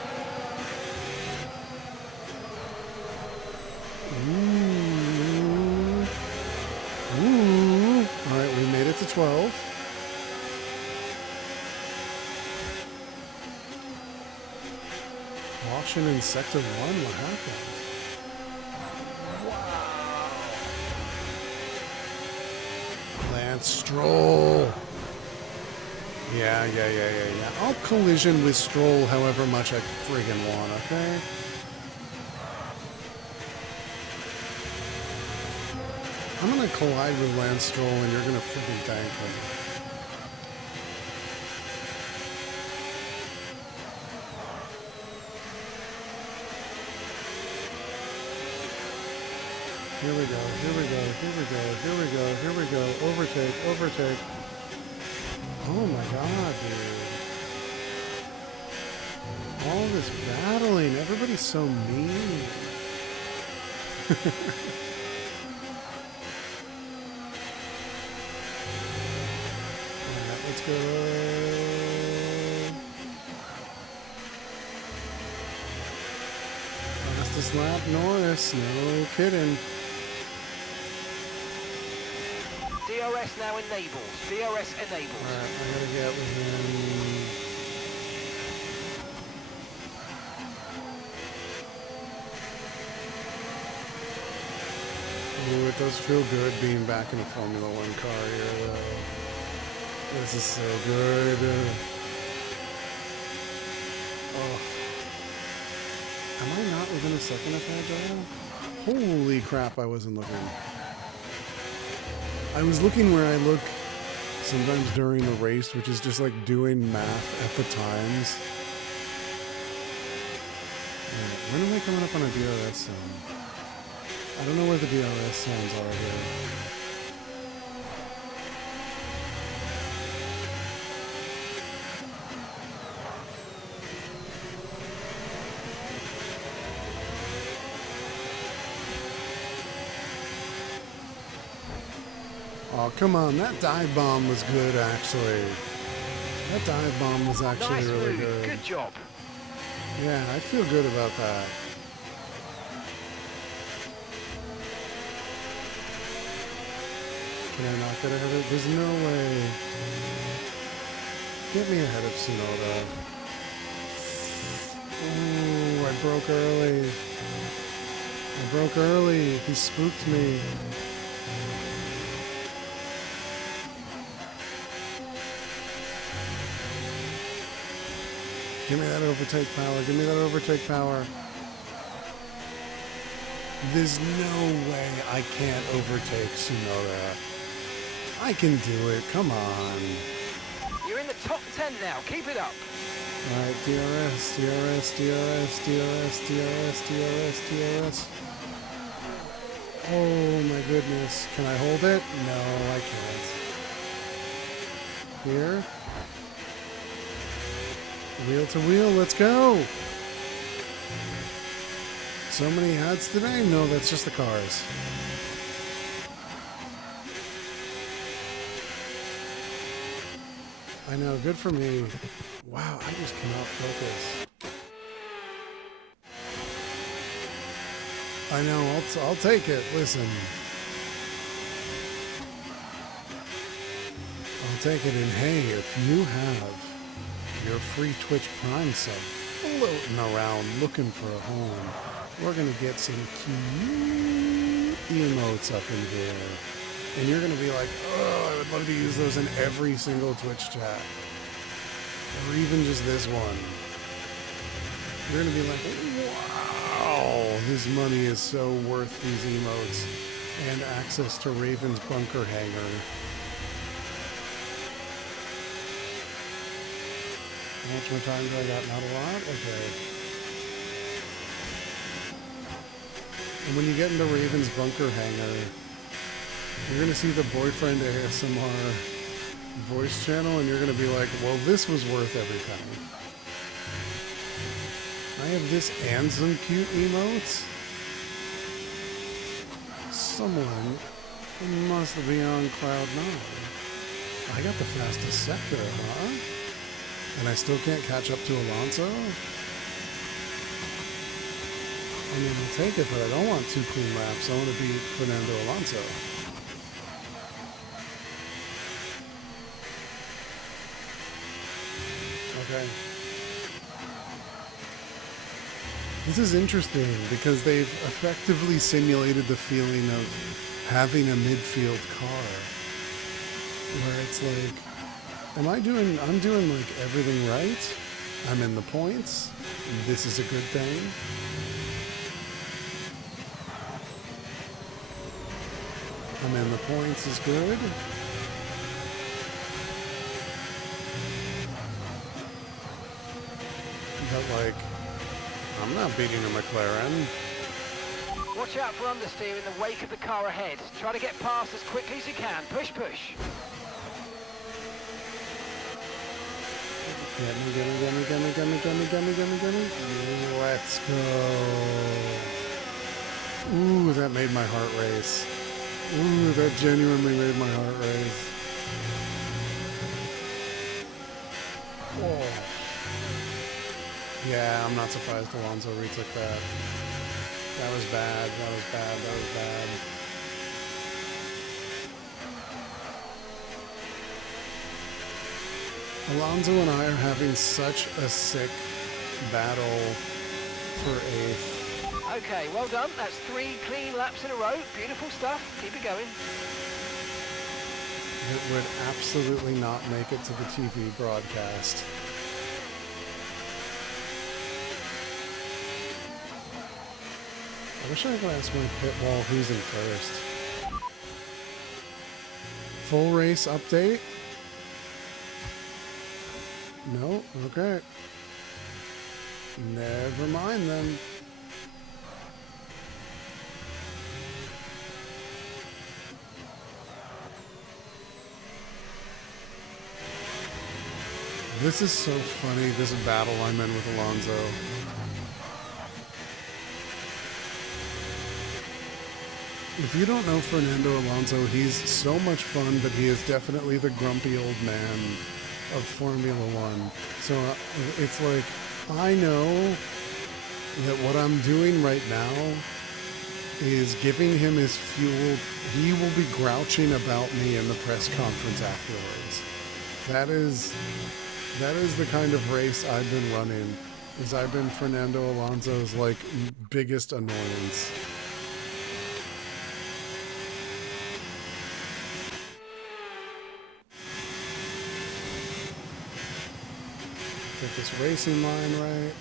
Ooh. All right, we made it to 12. Caution in sector 1, what happened? Wow. Lance Stroll. Yeah. I'll collision with Stroll however much I friggin' want, okay? I'm gonna collide with Lance Stroll and you're gonna freaking tank him. Here we go. Overtake. Oh my god, dude. All this battling. Everybody's so mean. Alright, let's go. Fastest lap, Norris. No kidding. DRS now enabled. DRS enabled. Alright, I gotta get within. Ooh, it does feel good being back in a Formula One car here, though. This is so good. Oh. Am I not within a second of Agile? Holy crap, I wasn't looking. I was looking where I look sometimes during the race, which is just like doing math at the times. Yeah, when am I coming up on a DRS zone? I don't know where the DRS zones are here. Oh, come on. That dive bomb was good, actually. That dive bomb was actually Nice really move. good. Good job. Yeah, I feel good about that. Can I not get ahead of it? There's no way. Get me ahead of Tsunoda. Ooh, I broke early. He spooked me. Give me that overtake power. There's no way I can't overtake Tsunoda. I can do it. Come on. You're in the top 10 now. Keep it up. All right, DRS. Oh my goodness. Can I hold it? No, I can't. Here. Wheel to wheel, let's go! So many ads today? No, that's just the cars. I know, good for me. Wow, I just cannot focus. I know, I'll take it, listen. take it. And hey, if you have your free Twitch Prime sub floating around looking for a home, we're going to get some cute emotes up in here. And you're going to be like, oh, I would love to use those in every single Twitch chat. Or even just this one. You're going to be like, wow, this money is so worth these emotes. And access to Raven's bunker hangar. How much more time do I got? Not a lot? Okay. And when you get into Raven's bunker hangar, you're going to see the boyfriend ASMR voice channel, and you're going to be like, well, this was worth every penny. I have this and some cute emotes. Someone must be on cloud 9. I got the fastest sector, huh? And I still can't catch up to Alonso? I mean, I'll take it, but I don't want 2 clean laps. I want to beat Fernando Alonso. Okay. This is interesting because they've effectively simulated the feeling of having a midfield car. Where it's like, I'm doing like everything right. I'm in the points. This is a good thing. I'm in the points is good. But like, I'm not beating a McLaren. Watch out for understeer in the wake of the car ahead. Try to get past as quickly as you can. Push, push. Get me. Let's go. Ooh, that made my heart race. Ooh, that genuinely made my heart race. Whoa. Yeah, I'm not surprised Alonso retook that. That was bad. That was bad. That was bad. Alonso and I are having such a sick battle for 8th. Okay, well done. That's 3 clean laps in a row. Beautiful stuff. Keep it going. It would absolutely not make it to the TV broadcast. I wish I could ask my pit wall who's in first. Full race update? No? Okay. Never mind then. This is so funny, this battle I'm in with Alonso. If you don't know Fernando Alonso, he's so much fun, but he is definitely the grumpy old man of Formula One. So it's like, I know that what I'm doing right now is giving him his fuel. He will be grouching about me in the press conference afterwards. That is the kind of race I've been running, is I've been Fernando Alonso's like biggest annoyance. Get this racing line right.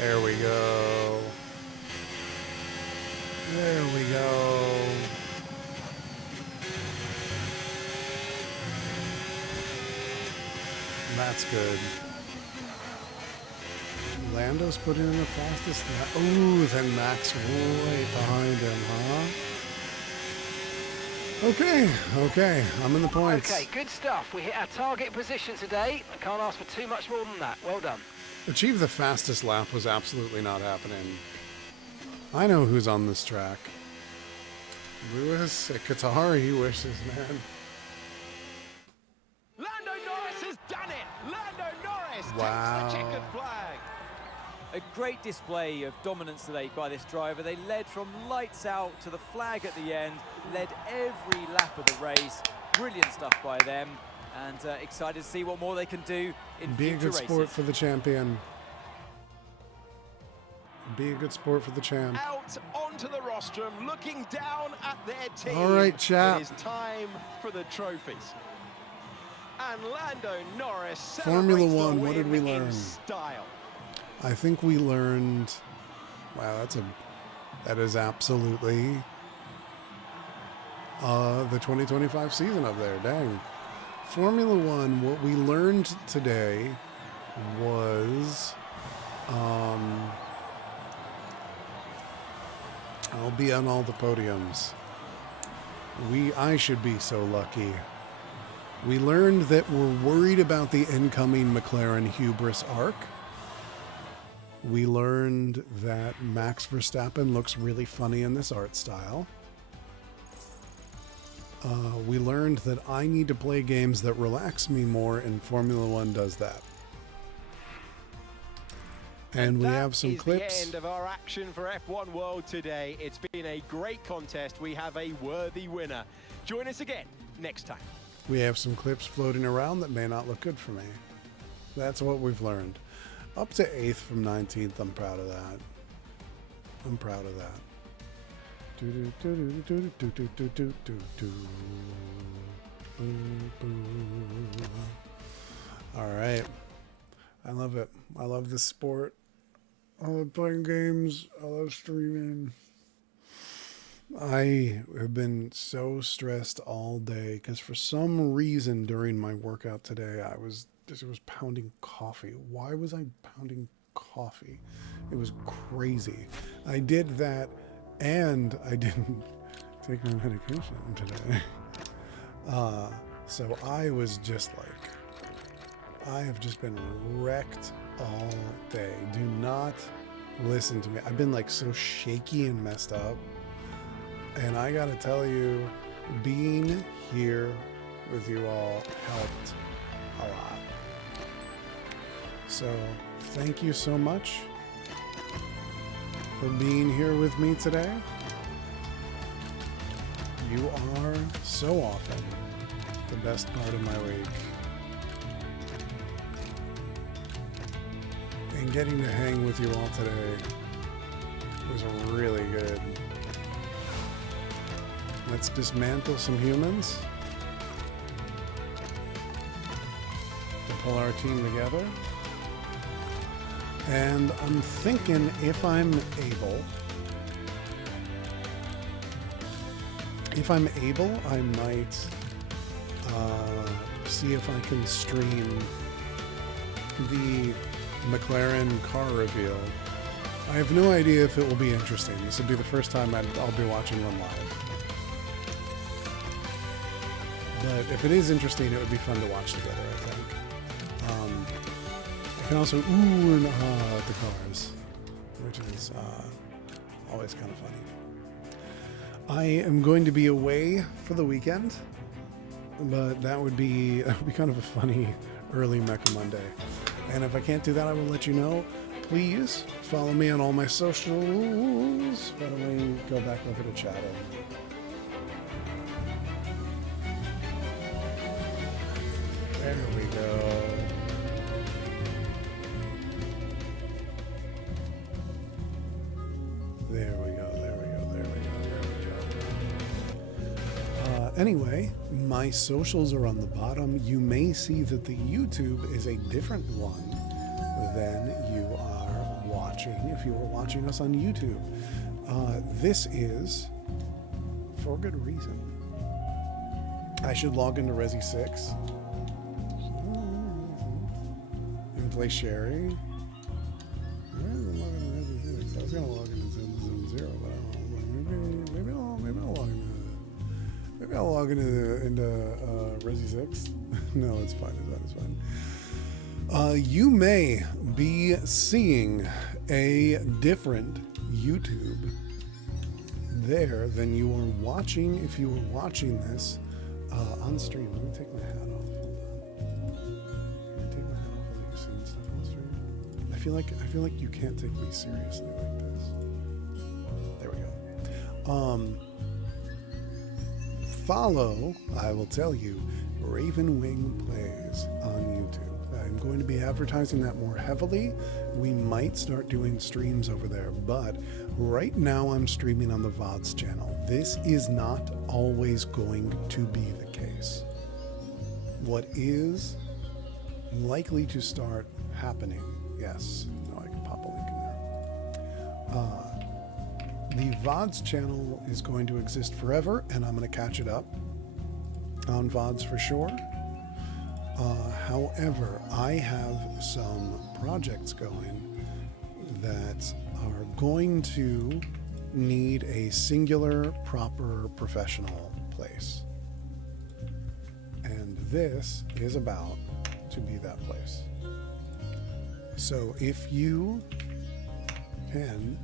There we go. There we go. That's good. Lando's putting in the fastest lap. Ooh, then Max right behind him, huh? Okay, I'm in the points. Okay, good stuff. We hit our target position today. I can't ask for too much more than that. Well done. Achieve the fastest lap was absolutely not happening. I know who's on this track. Lewis at Qatar, he wishes, man. Lando Norris has done it! Lando Norris Wow. takes the checkered flag. A great display of dominance today by this driver. They led from lights out to the flag at the end, led every lap of the race, brilliant stuff by them, and excited to see what more they can do in Be a future good races. sport for the champion. Be a good sport for the champ. Out onto the rostrum, looking down at their team. All right, chap. It is time for the trophies. And Lando Norris Formula celebrates the One, what did we win in learn? style. I think we learned. Wow, that is absolutely the 2025 season up there. Dang. Formula One, what we learned today was I'll be on all the podiums. I should be so lucky. We learned that we're worried about the incoming McLaren hubris arc. We learned that Max Verstappen looks really funny in this art style. We learned that I need to play games that relax me more, and Formula One does that. And we have some clips. That is the end of our action for F1 World today. It's been a great contest. We have a worthy winner. Join us again next time. We have some clips floating around that may not look good for me. That's what we've learned. Up to 8th from 19th. I'm proud of that. I'm proud of that. All right. I love it. I love this sport. I love playing games. I love streaming. I have been so stressed all day because for some reason during my workout today, I was pounding coffee. Why was I pounding coffee? It was crazy. I did that and I didn't take my medication today. So I was just like, I have just been wrecked all day. Do not listen to me. I've been like so shaky and messed up. And I gotta tell you, being here with you all helped a lot. So thank you so much for being here with me today. You are so often the best part of my week. And getting to hang with you all today was really good. Let's dismantle some humans to pull our team together. And I'm thinking if I'm able, I might see if I can stream the McLaren car reveal. I have no idea if it will be interesting. This will be the first time I'll be watching one live. But if it is interesting, it would be fun to watch together, I think. I can also ooh and ah at the cars, which is always kind of funny. I am going to be away for the weekend, but that would be kind of a funny early Mecha Monday. And if I can't do that, I will let you know. Please follow me on all my socials. Why don't we go back over to chatting? There we go. There we go. Anyway, my socials are on the bottom. You may see that the YouTube is a different one than you are watching if you were watching us on YouTube. This is for good reason. I should log into Resi 6 and play Sherry. I was going to log into Zone 0, but I don't know. Maybe I'll log into Resi 6. No, it's fine. It's fine. You may be seeing a different YouTube there than you are watching if you were watching this on stream. Let me take my hat off. Hold on. Can I take my hat off while you see stuff on stream? I feel like you can't take me seriously like this. There we go. follow, I will tell you, Raven Wing Plays on YouTube. I'm going to be advertising that more heavily. We might start doing streams over there, but right now I'm streaming on the VODs channel. This is not always going to be the case. What is likely to start happening, yes, no, I can pop a link in there. The VODs channel is going to exist forever, and I'm going to catch it up on VODs for sure. However, I have some projects going that are going to need a singular, proper, professional place. And this is about to be that place. So if you can,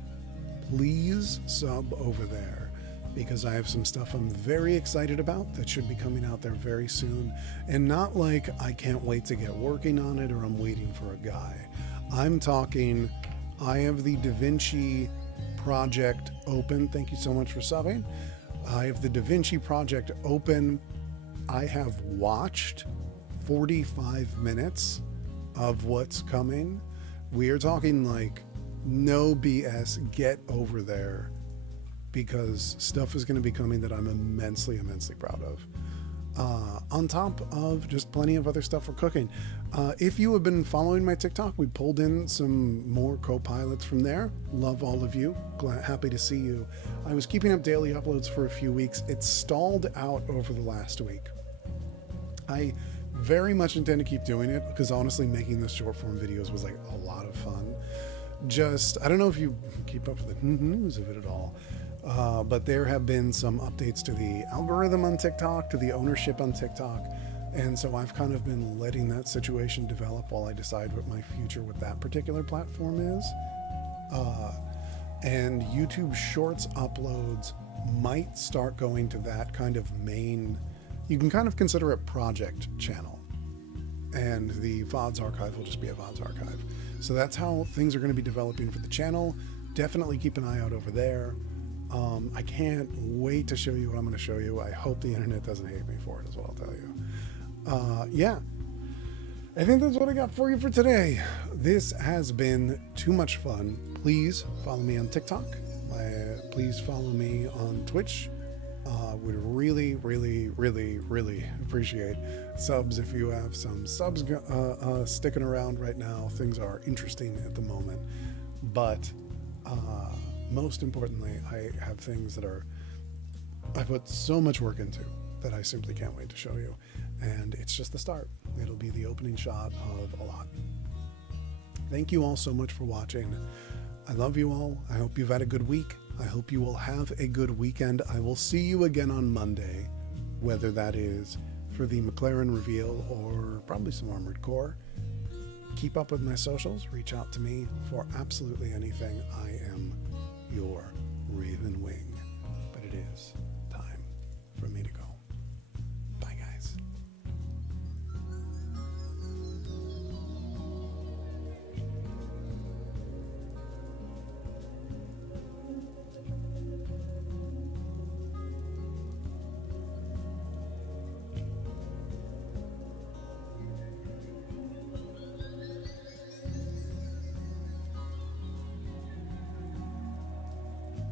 please sub over there, because I have some stuff I'm very excited about that should be coming out there very soon. And not like I can't wait to get working on it or I'm waiting for a guy. I'm talking, I have the DaVinci project open. Thank you so much for subbing. I have the DaVinci project open. I have watched 45 minutes of what's coming. We are talking like no BS, get over there, because stuff is going to be coming that I'm immensely, immensely proud of. On top of just plenty of other stuff for cooking. If you have been following my TikTok, we pulled in some more co-pilots from there. Love all of you. Happy to see you. I was keeping up daily uploads for a few weeks. It stalled out over the last week. I very much intend to keep doing it because honestly, making the short form videos was like a lot of fun. Just, I don't know if you keep up with the news of it at all. But there have been some updates to the algorithm on TikTok, to the ownership on TikTok. And so I've kind of been letting that situation develop while I decide what my future with that particular platform is. And YouTube Shorts uploads might start going to that kind of main, you can kind of consider it project channel. And the VODs archive will just be a VODs archive. So that's how things are going to be developing for the channel. Definitely keep an eye out over there. I can't wait to show you what I'm going to show you. I hope the internet doesn't hate me for it is what I'll tell you. Yeah, I think that's what I got for you for today. This has been too much fun. Please follow me on TikTok. Please follow me on Twitch. Would really, really, really, really appreciate subs if you have some subs sticking around right now. Things are interesting at the moment, but most importantly, I have things that I put so much work into that I simply can't wait to show you. And it's just the start. It'll be the opening shot of a lot. Thank you all so much for watching. I love you all. I hope you've had a good week. I hope you will have a good weekend. I will see you again on Monday, whether that is for the McLaren reveal or probably some Armored Core. Keep up with my socials. Reach out to me for absolutely anything. I am your